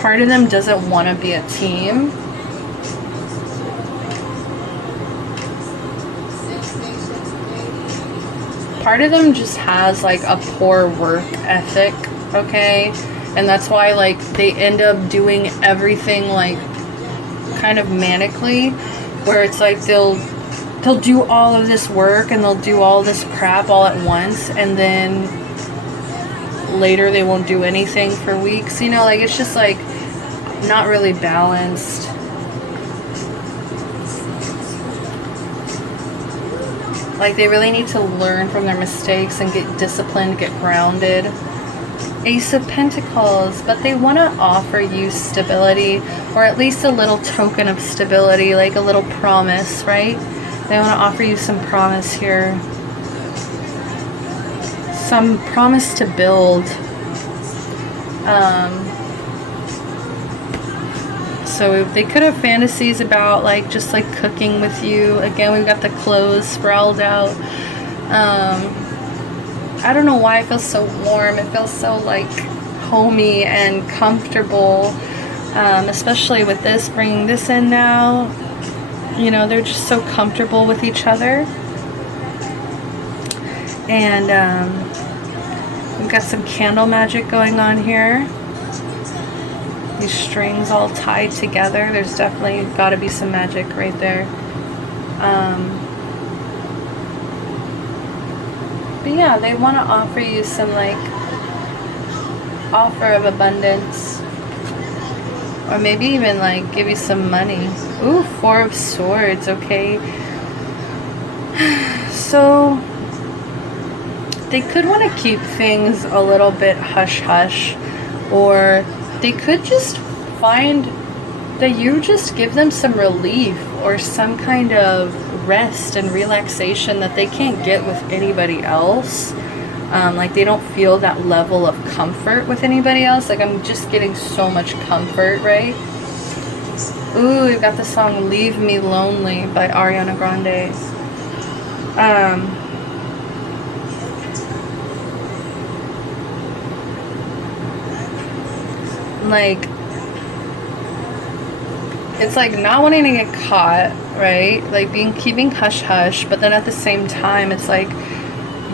Part of them doesn't want to be a team. Part of them just has like a poor work ethic, okay? And that's why, like, they end up doing everything like kind of manically, where it's like they'll do all of this work and they'll do all this crap all at once, and then later they won't do anything for weeks, you know? Like, it's just like not really balanced. Like, they really need to learn from their mistakes and get disciplined, get grounded. Ace of Pentacles, but they want to offer you stability, or at least a little token of stability, like a little promise, right? They want to offer you some promise here. Some promise to build. So they could have fantasies about, like, just like cooking with you. Again, we've got the clothes sprawled out. I don't know why it feels so warm. It feels so like homey and comfortable, especially with this, bringing this in now. You know, they're just so comfortable with each other. And we've got some candle magic going on here. These strings all tied together. There's definitely got to be some magic right there. But yeah, they want to offer you some, like, offer of abundance, Or maybe even like give you some money. Ooh, 4 of Swords, okay. So they could want to keep things a little bit hush-hush, or they could just find that you just give them some relief or some kind of rest and relaxation that they can't get with anybody else. Like they don't feel that level of comfort with anybody else. Like I'm just getting so much comfort, right? Ooh, we've got the song Leave Me Lonely by Ariana Grande. Like, it's like not wanting to get caught, right? Like keeping hush hush, but then at the same time, it's like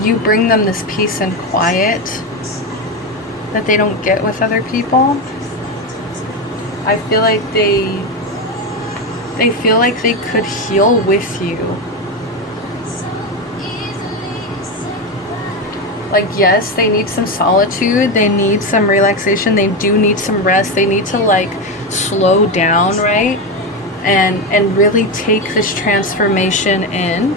you bring them this peace and quiet that they don't get with other people. I feel like they feel like they could heal with you. Like, yes, they need some solitude, they need some relaxation, they do need some rest, they need to like slow down, right? And really take this transformation in.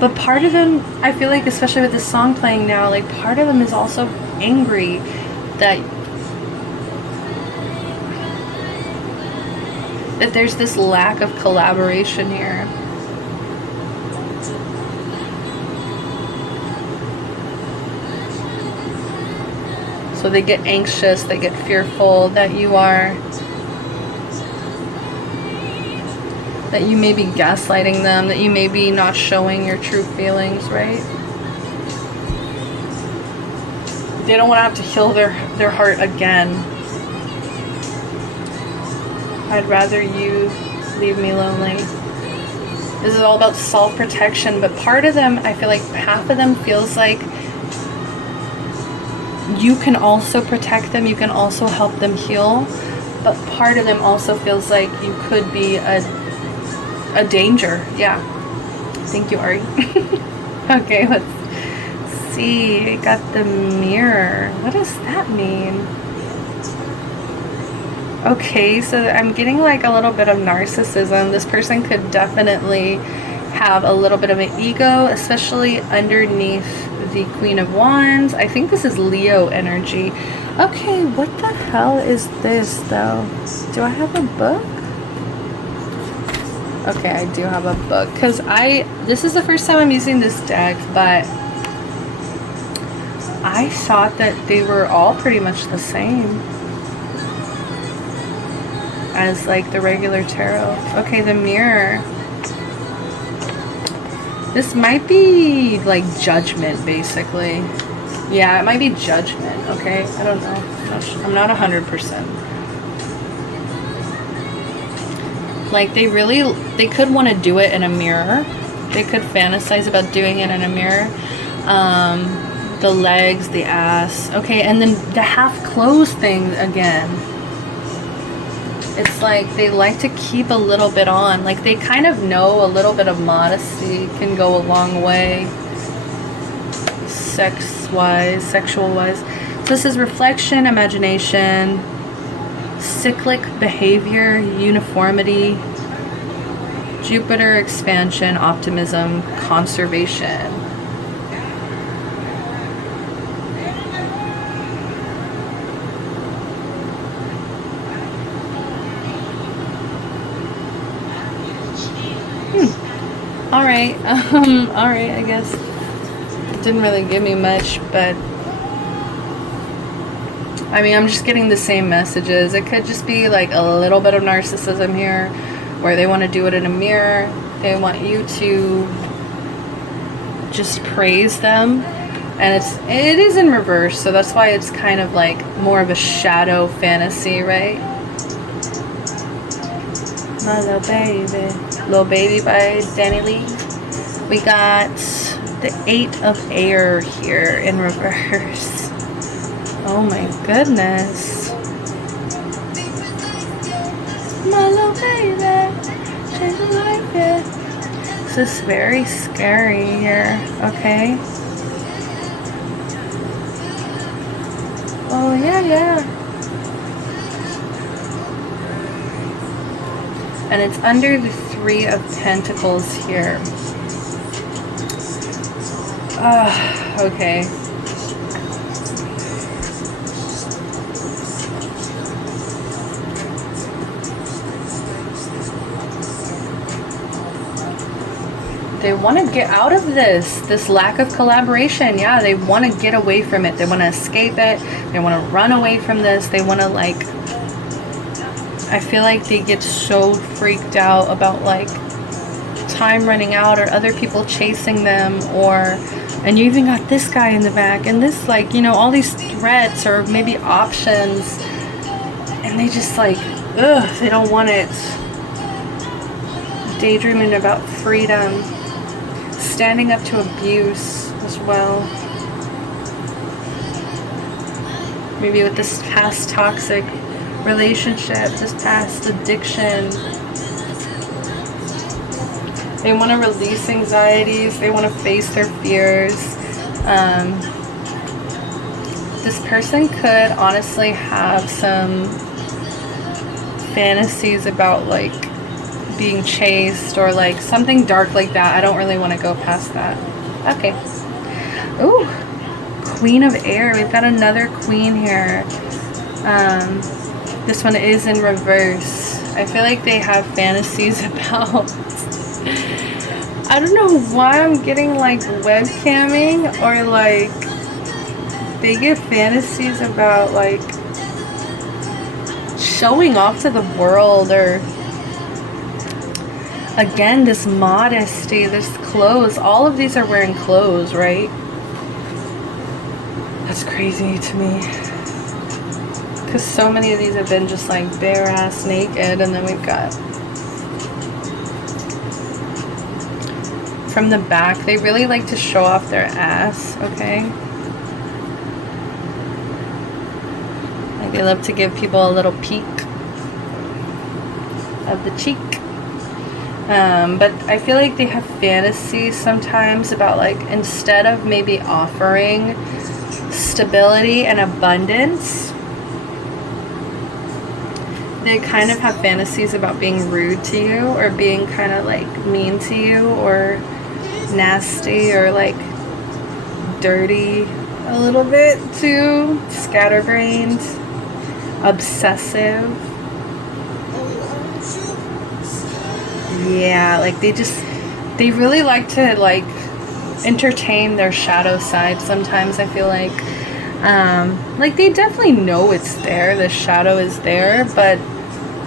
But part of them, I feel like, especially with this song playing now, like part of them is also angry that there's this lack of collaboration here. So they get anxious, they get fearful that you may be gaslighting them, that you may be not showing your true feelings, right? They don't want to have to heal their heart again. I'd rather you leave me lonely. This is all about self-protection, but part of them, I feel like half of them feels like you can also protect them, you can also help them heal, but part of them also feels like you could be a danger. Yeah. Thank you, Ari. Okay, let's see. I got the Mirror. What does that mean? Okay, so I'm getting like a little bit of narcissism. This person could definitely have a little bit of an ego, especially underneath the Queen of Wands. I think this is Leo energy. Okay, what the hell is this though? Do I have a book? Okay, I do have a book, because this is the first time I'm using this deck, but I thought that they were all pretty much the same as like the regular tarot. Okay, the Mirror. This might be like judgment, basically. Yeah, it might be judgment, okay? I don't know. I'm not 100%. Like they could want to do it in a mirror. They could fantasize about doing it in a mirror. The legs, the ass. Okay, and then the half closed thing again. It's like they like to keep a little bit on. Like they kind of know a little bit of modesty can go a long way. Sex-wise, sexual-wise. So this is reflection, imagination, cyclic behavior, uniformity, Jupiter, expansion, optimism, conservation. Alright, alright, I guess. It didn't really give me much, but I mean, I'm just getting the same messages. It could just be like a little bit of narcissism here, where they want to do it in a mirror. They want you to just praise them, and it is in reverse, so that's why it's kind of like more of a shadow fantasy, right? My Little Baby. Little Baby by Danny Lee. We got the 8 of Air here in reverse. Oh my goodness. My little baby, she's like it. This is very scary here, okay? Oh yeah, yeah. and it's under the Three of Pentacles here. Okay. They want to get out of this lack of collaboration. Yeah, they want to get away from it. They want to escape it. They want to run away from this. They want to, like, I feel like they get so freaked out about, like, time running out or other people chasing them, or, and you even got this guy in the back and this, like, you know, all these threats or maybe options, and they just, like, ugh, they don't want it. Daydreaming about freedom. Standing up to abuse as well. Maybe with this past toxic relationship, this past addiction. They want to release anxieties. They want to face their fears. This person could honestly have some fantasies about, like, being chased or, like, something dark like that. I don't really want to go past that. Okay. Ooh. Queen of Air. We've got another queen here. This one is in reverse. I feel like they have fantasies about... I don't know why I'm getting, like, webcamming, or, like, they get fantasies about, like, showing off to the world, or... Again, this modesty, this clothes. All of these are wearing clothes, right? That's crazy to me. Because so many of these have been just, like, bare ass naked. And then we've got... From the back, they really like to show off their ass, okay? Like, they love to give people a little peek of the cheek. But I feel like they have fantasies sometimes about, like, instead of maybe offering stability and abundance, they kind of have fantasies about being rude to you, or being kind of, like, mean to you, or nasty, or, like, dirty a little bit too, scatterbrained, obsessive. Yeah, like, they really like to, like, entertain their shadow side sometimes. I feel like they definitely know it's there, the shadow is there, but,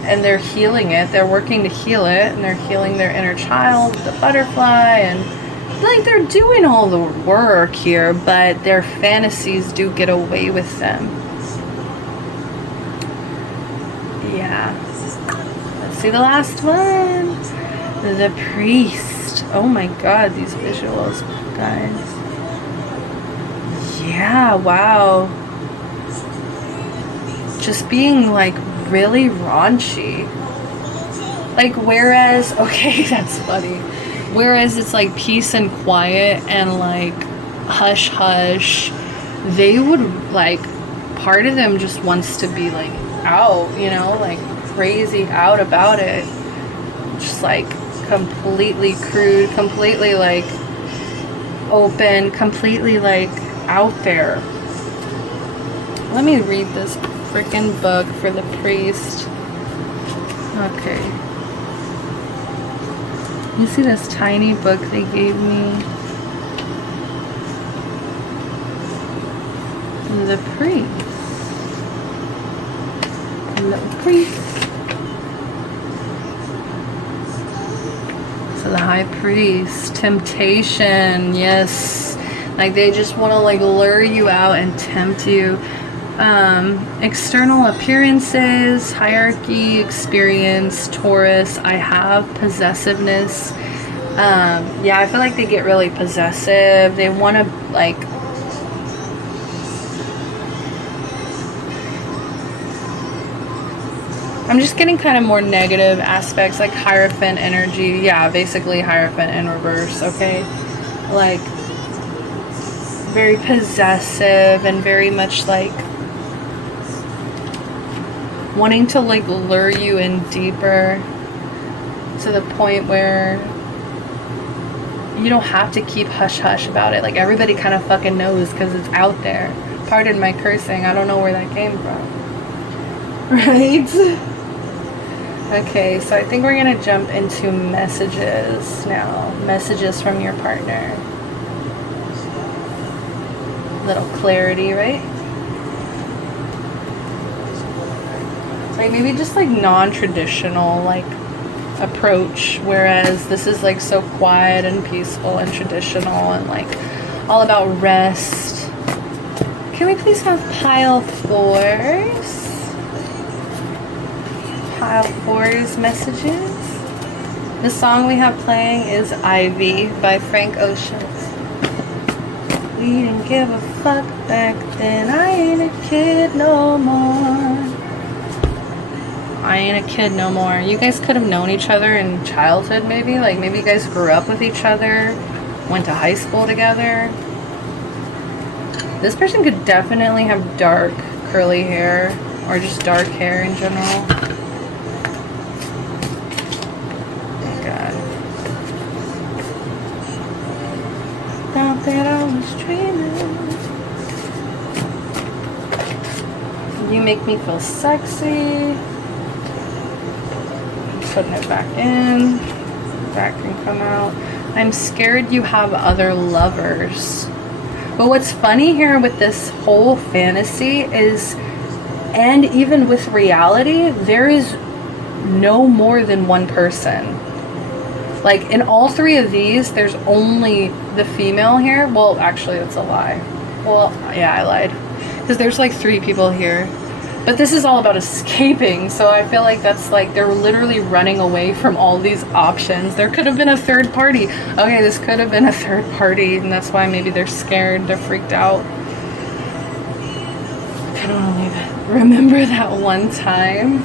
and they're healing it, they're working to heal it, and they're healing their inner child, the butterfly, and, like, they're doing all the work here, but their fantasies do get away with them. Yeah. Let's see the last one. The Priest. Oh my god, these visuals, guys. Yeah, wow. Just being, like, really raunchy. Like, whereas, okay, that's funny. Whereas it's, like, peace and quiet and, like, hush hush, they would, like, part of them just wants to be, like, out, you know, like, crazy out about it. Just, like, completely crude, completely, like, open, completely, like, out there. Let me read this freaking book for the Priest. Okay. You see this tiny book they gave me? The Priest. The Priest. So the High Priest, temptation, yes. Like, they just want to, like, lure you out and tempt you. External appearances, hierarchy, experience, Taurus. I have possessiveness. Yeah, I feel like they get really possessive. They want to, like, I'm just getting kind of more negative aspects, like Hierophant energy. Yeah, basically Hierophant in reverse, okay? Like, very possessive and very much, like, wanting to, like, lure you in deeper. to the point where you don't have to keep hush-hush about it. Like, everybody kind of fucking knows because it's out there. Pardon my cursing. I don't know where that came from. Right? Okay, so I think we're going to jump into messages now. Messages from your partner. Little clarity, right? Like, maybe just like non-traditional, like, approach, whereas this is like so quiet and peaceful and traditional and like all about rest. Can we please have pile 4s? Pile 4's messages. The song we have playing is Ivy by Frank Ocean. We didn't give a fuck back then. I ain't a kid no more. I ain't a kid no more. You guys could have known each other in childhood, maybe. Like, maybe you guys grew up with each other, went to high school together. This person could definitely have dark, curly hair, or just dark hair in general. Oh, God. Thought that I was dreaming. You make me feel sexy. Putting it back in. That can come out. I'm scared you have other lovers. But what's funny here with this whole fantasy is, and even with reality, there is no more than one person. Like, in all 3 of these, there's only the female here. Well, actually, that's a lie. Well, yeah, I lied. Because there's like 3 people here. But this is all about escaping, so I feel like that's like they're literally running away from all these options. There could have been a third party. Okay, this could have been a third party, and that's why maybe they're scared, they're freaked out. I can only remember that one time.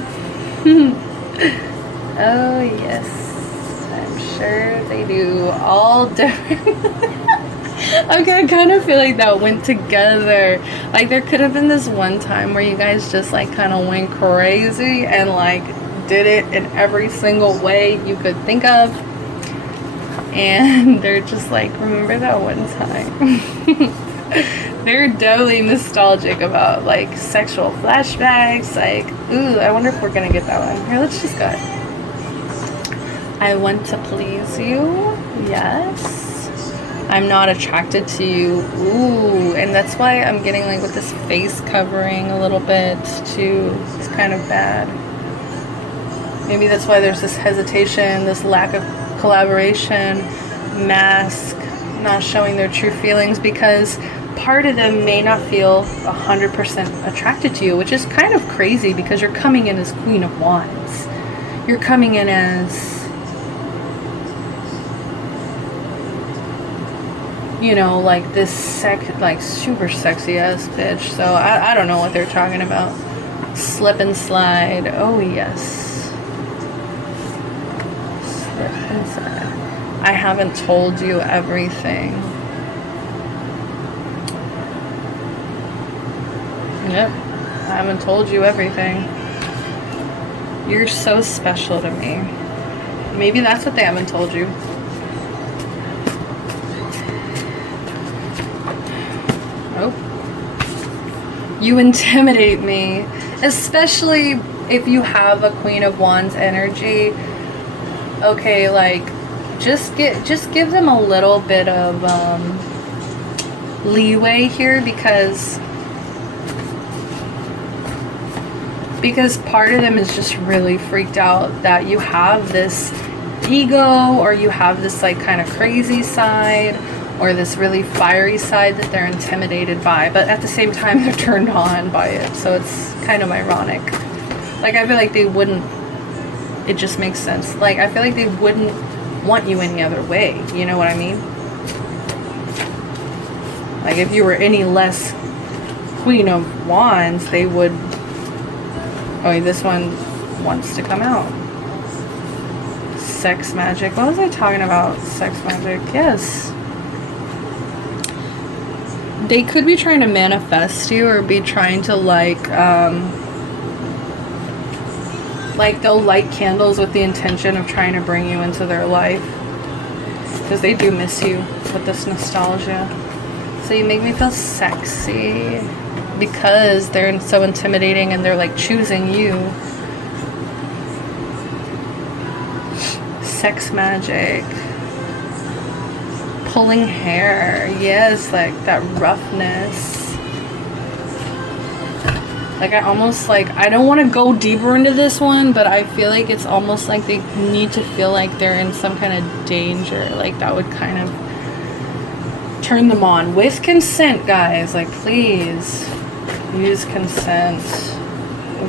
Oh, yes. I'm sure they do. All different. Okay, I kind of feel like that went together. Like, there could have been this one time where you guys just like kind of went crazy and like did it in every single way you could think of, and they're just like, remember that one time. They're definitely nostalgic about like sexual flashbacks. Like, ooh, I wonder if we're gonna get that one. Here, let's just go. I want to please you. Yes. I'm not attracted to you. Ooh, and that's why I'm getting like with this face covering a little bit too. It's kind of bad. Maybe that's why there's this hesitation, this lack of collaboration, mask, not showing their true feelings, because part of them may not feel 100% attracted to you, which is kind of crazy because you're coming in as Queen of Wands. You're coming in as, you know, like this like super sexy ass bitch. So I don't know what they're talking about. Slip and slide. Oh yes. Slip and slide. I haven't told you everything. Yep. I haven't told you everything. You're so special to me. Maybe that's what they haven't told you. You intimidate me, especially if you have a Queen of Wands energy. Okay, like just give them a little bit of leeway here, because part of them is just really freaked out that you have this ego, or you have this like kind of crazy side, or this really fiery side that they're intimidated by, but at the same time they're turned on by it. So it's kind of ironic. Like, I feel like they wouldn't, it just makes sense. Like, I feel like they wouldn't want you any other way. You know what I mean? Like, if you were any less Queen of Wands, they would, oh, this one wants to come out. Sex magic. What was I talking about? Sex magic. Yes. They could be trying to manifest you, or be trying to like Like, they'll light candles with the intention of trying to bring you into their life. Because they do miss you with this nostalgia. So you make me feel sexy. Because they're so intimidating and they're like choosing you. Sex magic. Pulling hair. Yes, like that roughness. Like, I almost, like, I don't want to go deeper into this one, but I feel like it's almost like they need to feel like they're in some kind of danger. Like, that would kind of turn them on. With consent, guys. Like, please use consent.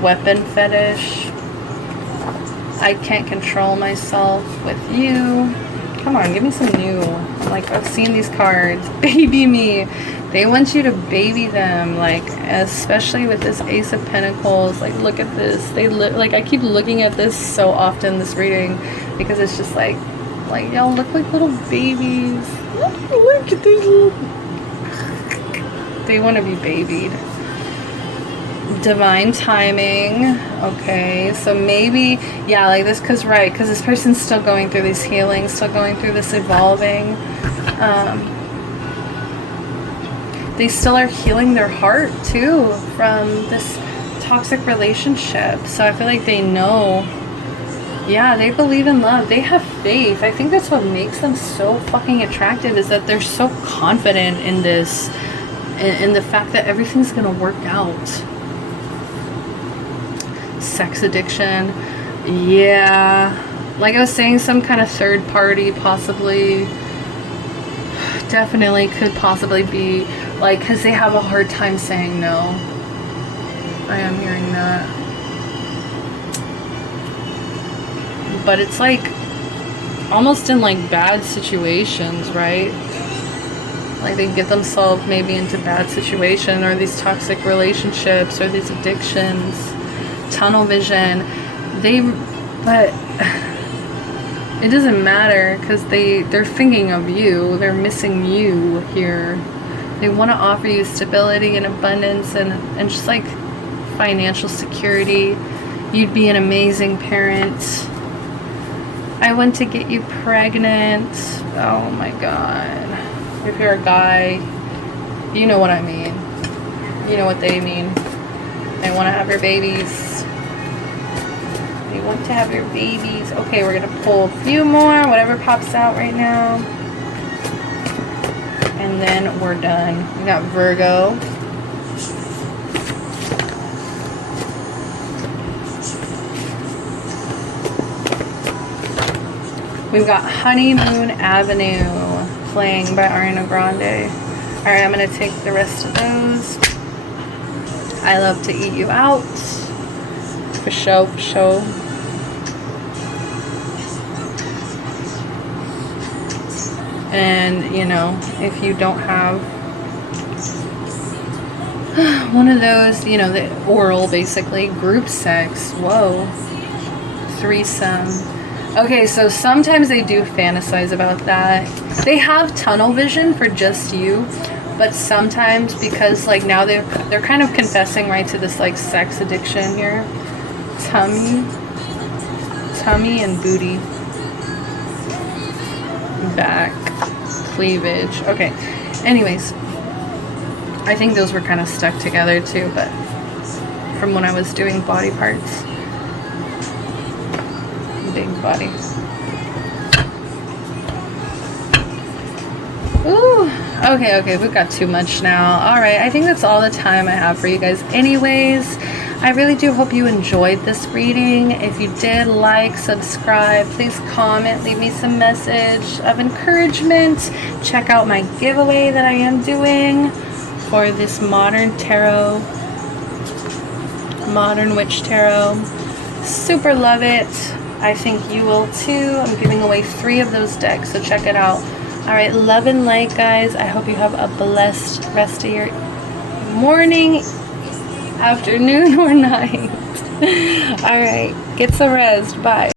Weapon fetish. I can't control myself with you. Come on, give me some new. Like, I've seen these cards. Baby me. They want you to baby them, like, especially with this Ace of Pentacles. Like, look at this. Like, I keep looking at this so often, this reading, because it's just like y'all look like little babies. Look at these little... They want to be babied. Divine timing. Okay, so maybe, yeah, like this, because this person's still going through these healings, still going through this evolving. They still are healing their heart too from this toxic relationship. So I feel like they know, yeah, they believe in love. They have faith. I think that's what makes them so fucking attractive, is that they're so confident in this, in the fact that everything's gonna work out. Sex addiction. Yeah, like I was saying, some kind of third party possibly. Definitely could possibly be, like, because they have a hard time saying no. I am hearing that. But it's like almost in like bad situations, right? Like, they get themselves maybe into bad situation, or these toxic relationships, or these addictions. Tunnel vision. But it doesn't matter, because they're thinking of you. They're missing you here. They want to offer you stability and abundance and just like financial security. You'd be an amazing parent. I want to get you pregnant. Oh my god. If you're a guy, you know what I mean. You know what they mean. They want to have your babies. They want to have your babies. Okay, we're going to pull a few more, whatever pops out right now. And then we're done. We got Virgo. We've got Honeymoon Avenue playing by Ariana Grande. Alright, I'm going to take the rest of those. I love to eat you out. For show, for show. And, you know, if you don't have one of those, you know, the oral, basically, group sex, whoa, threesome. Okay, so sometimes they do fantasize about that. They have tunnel vision for just you, but sometimes, because like now they're kind of confessing right to this like sex addiction here. Tummy and booty, back, cleavage. Okay, anyways, I think those were kind of stuck together too, but from when I was doing body parts. Big body. Ooh, okay, we've got too much now. Alright, I think that's all the time I have for you guys anyways. I really do hope you enjoyed this reading. If you did, like, subscribe, please comment, leave me some message of encouragement. Check out my giveaway that I am doing for this Modern Witch Tarot. Super love it. I think you will too. I'm giving away 3 of those decks, so check it out. Alright, love and light, guys. I hope you have a blessed rest of your morning, afternoon, or night. Alright, get some rest. Bye.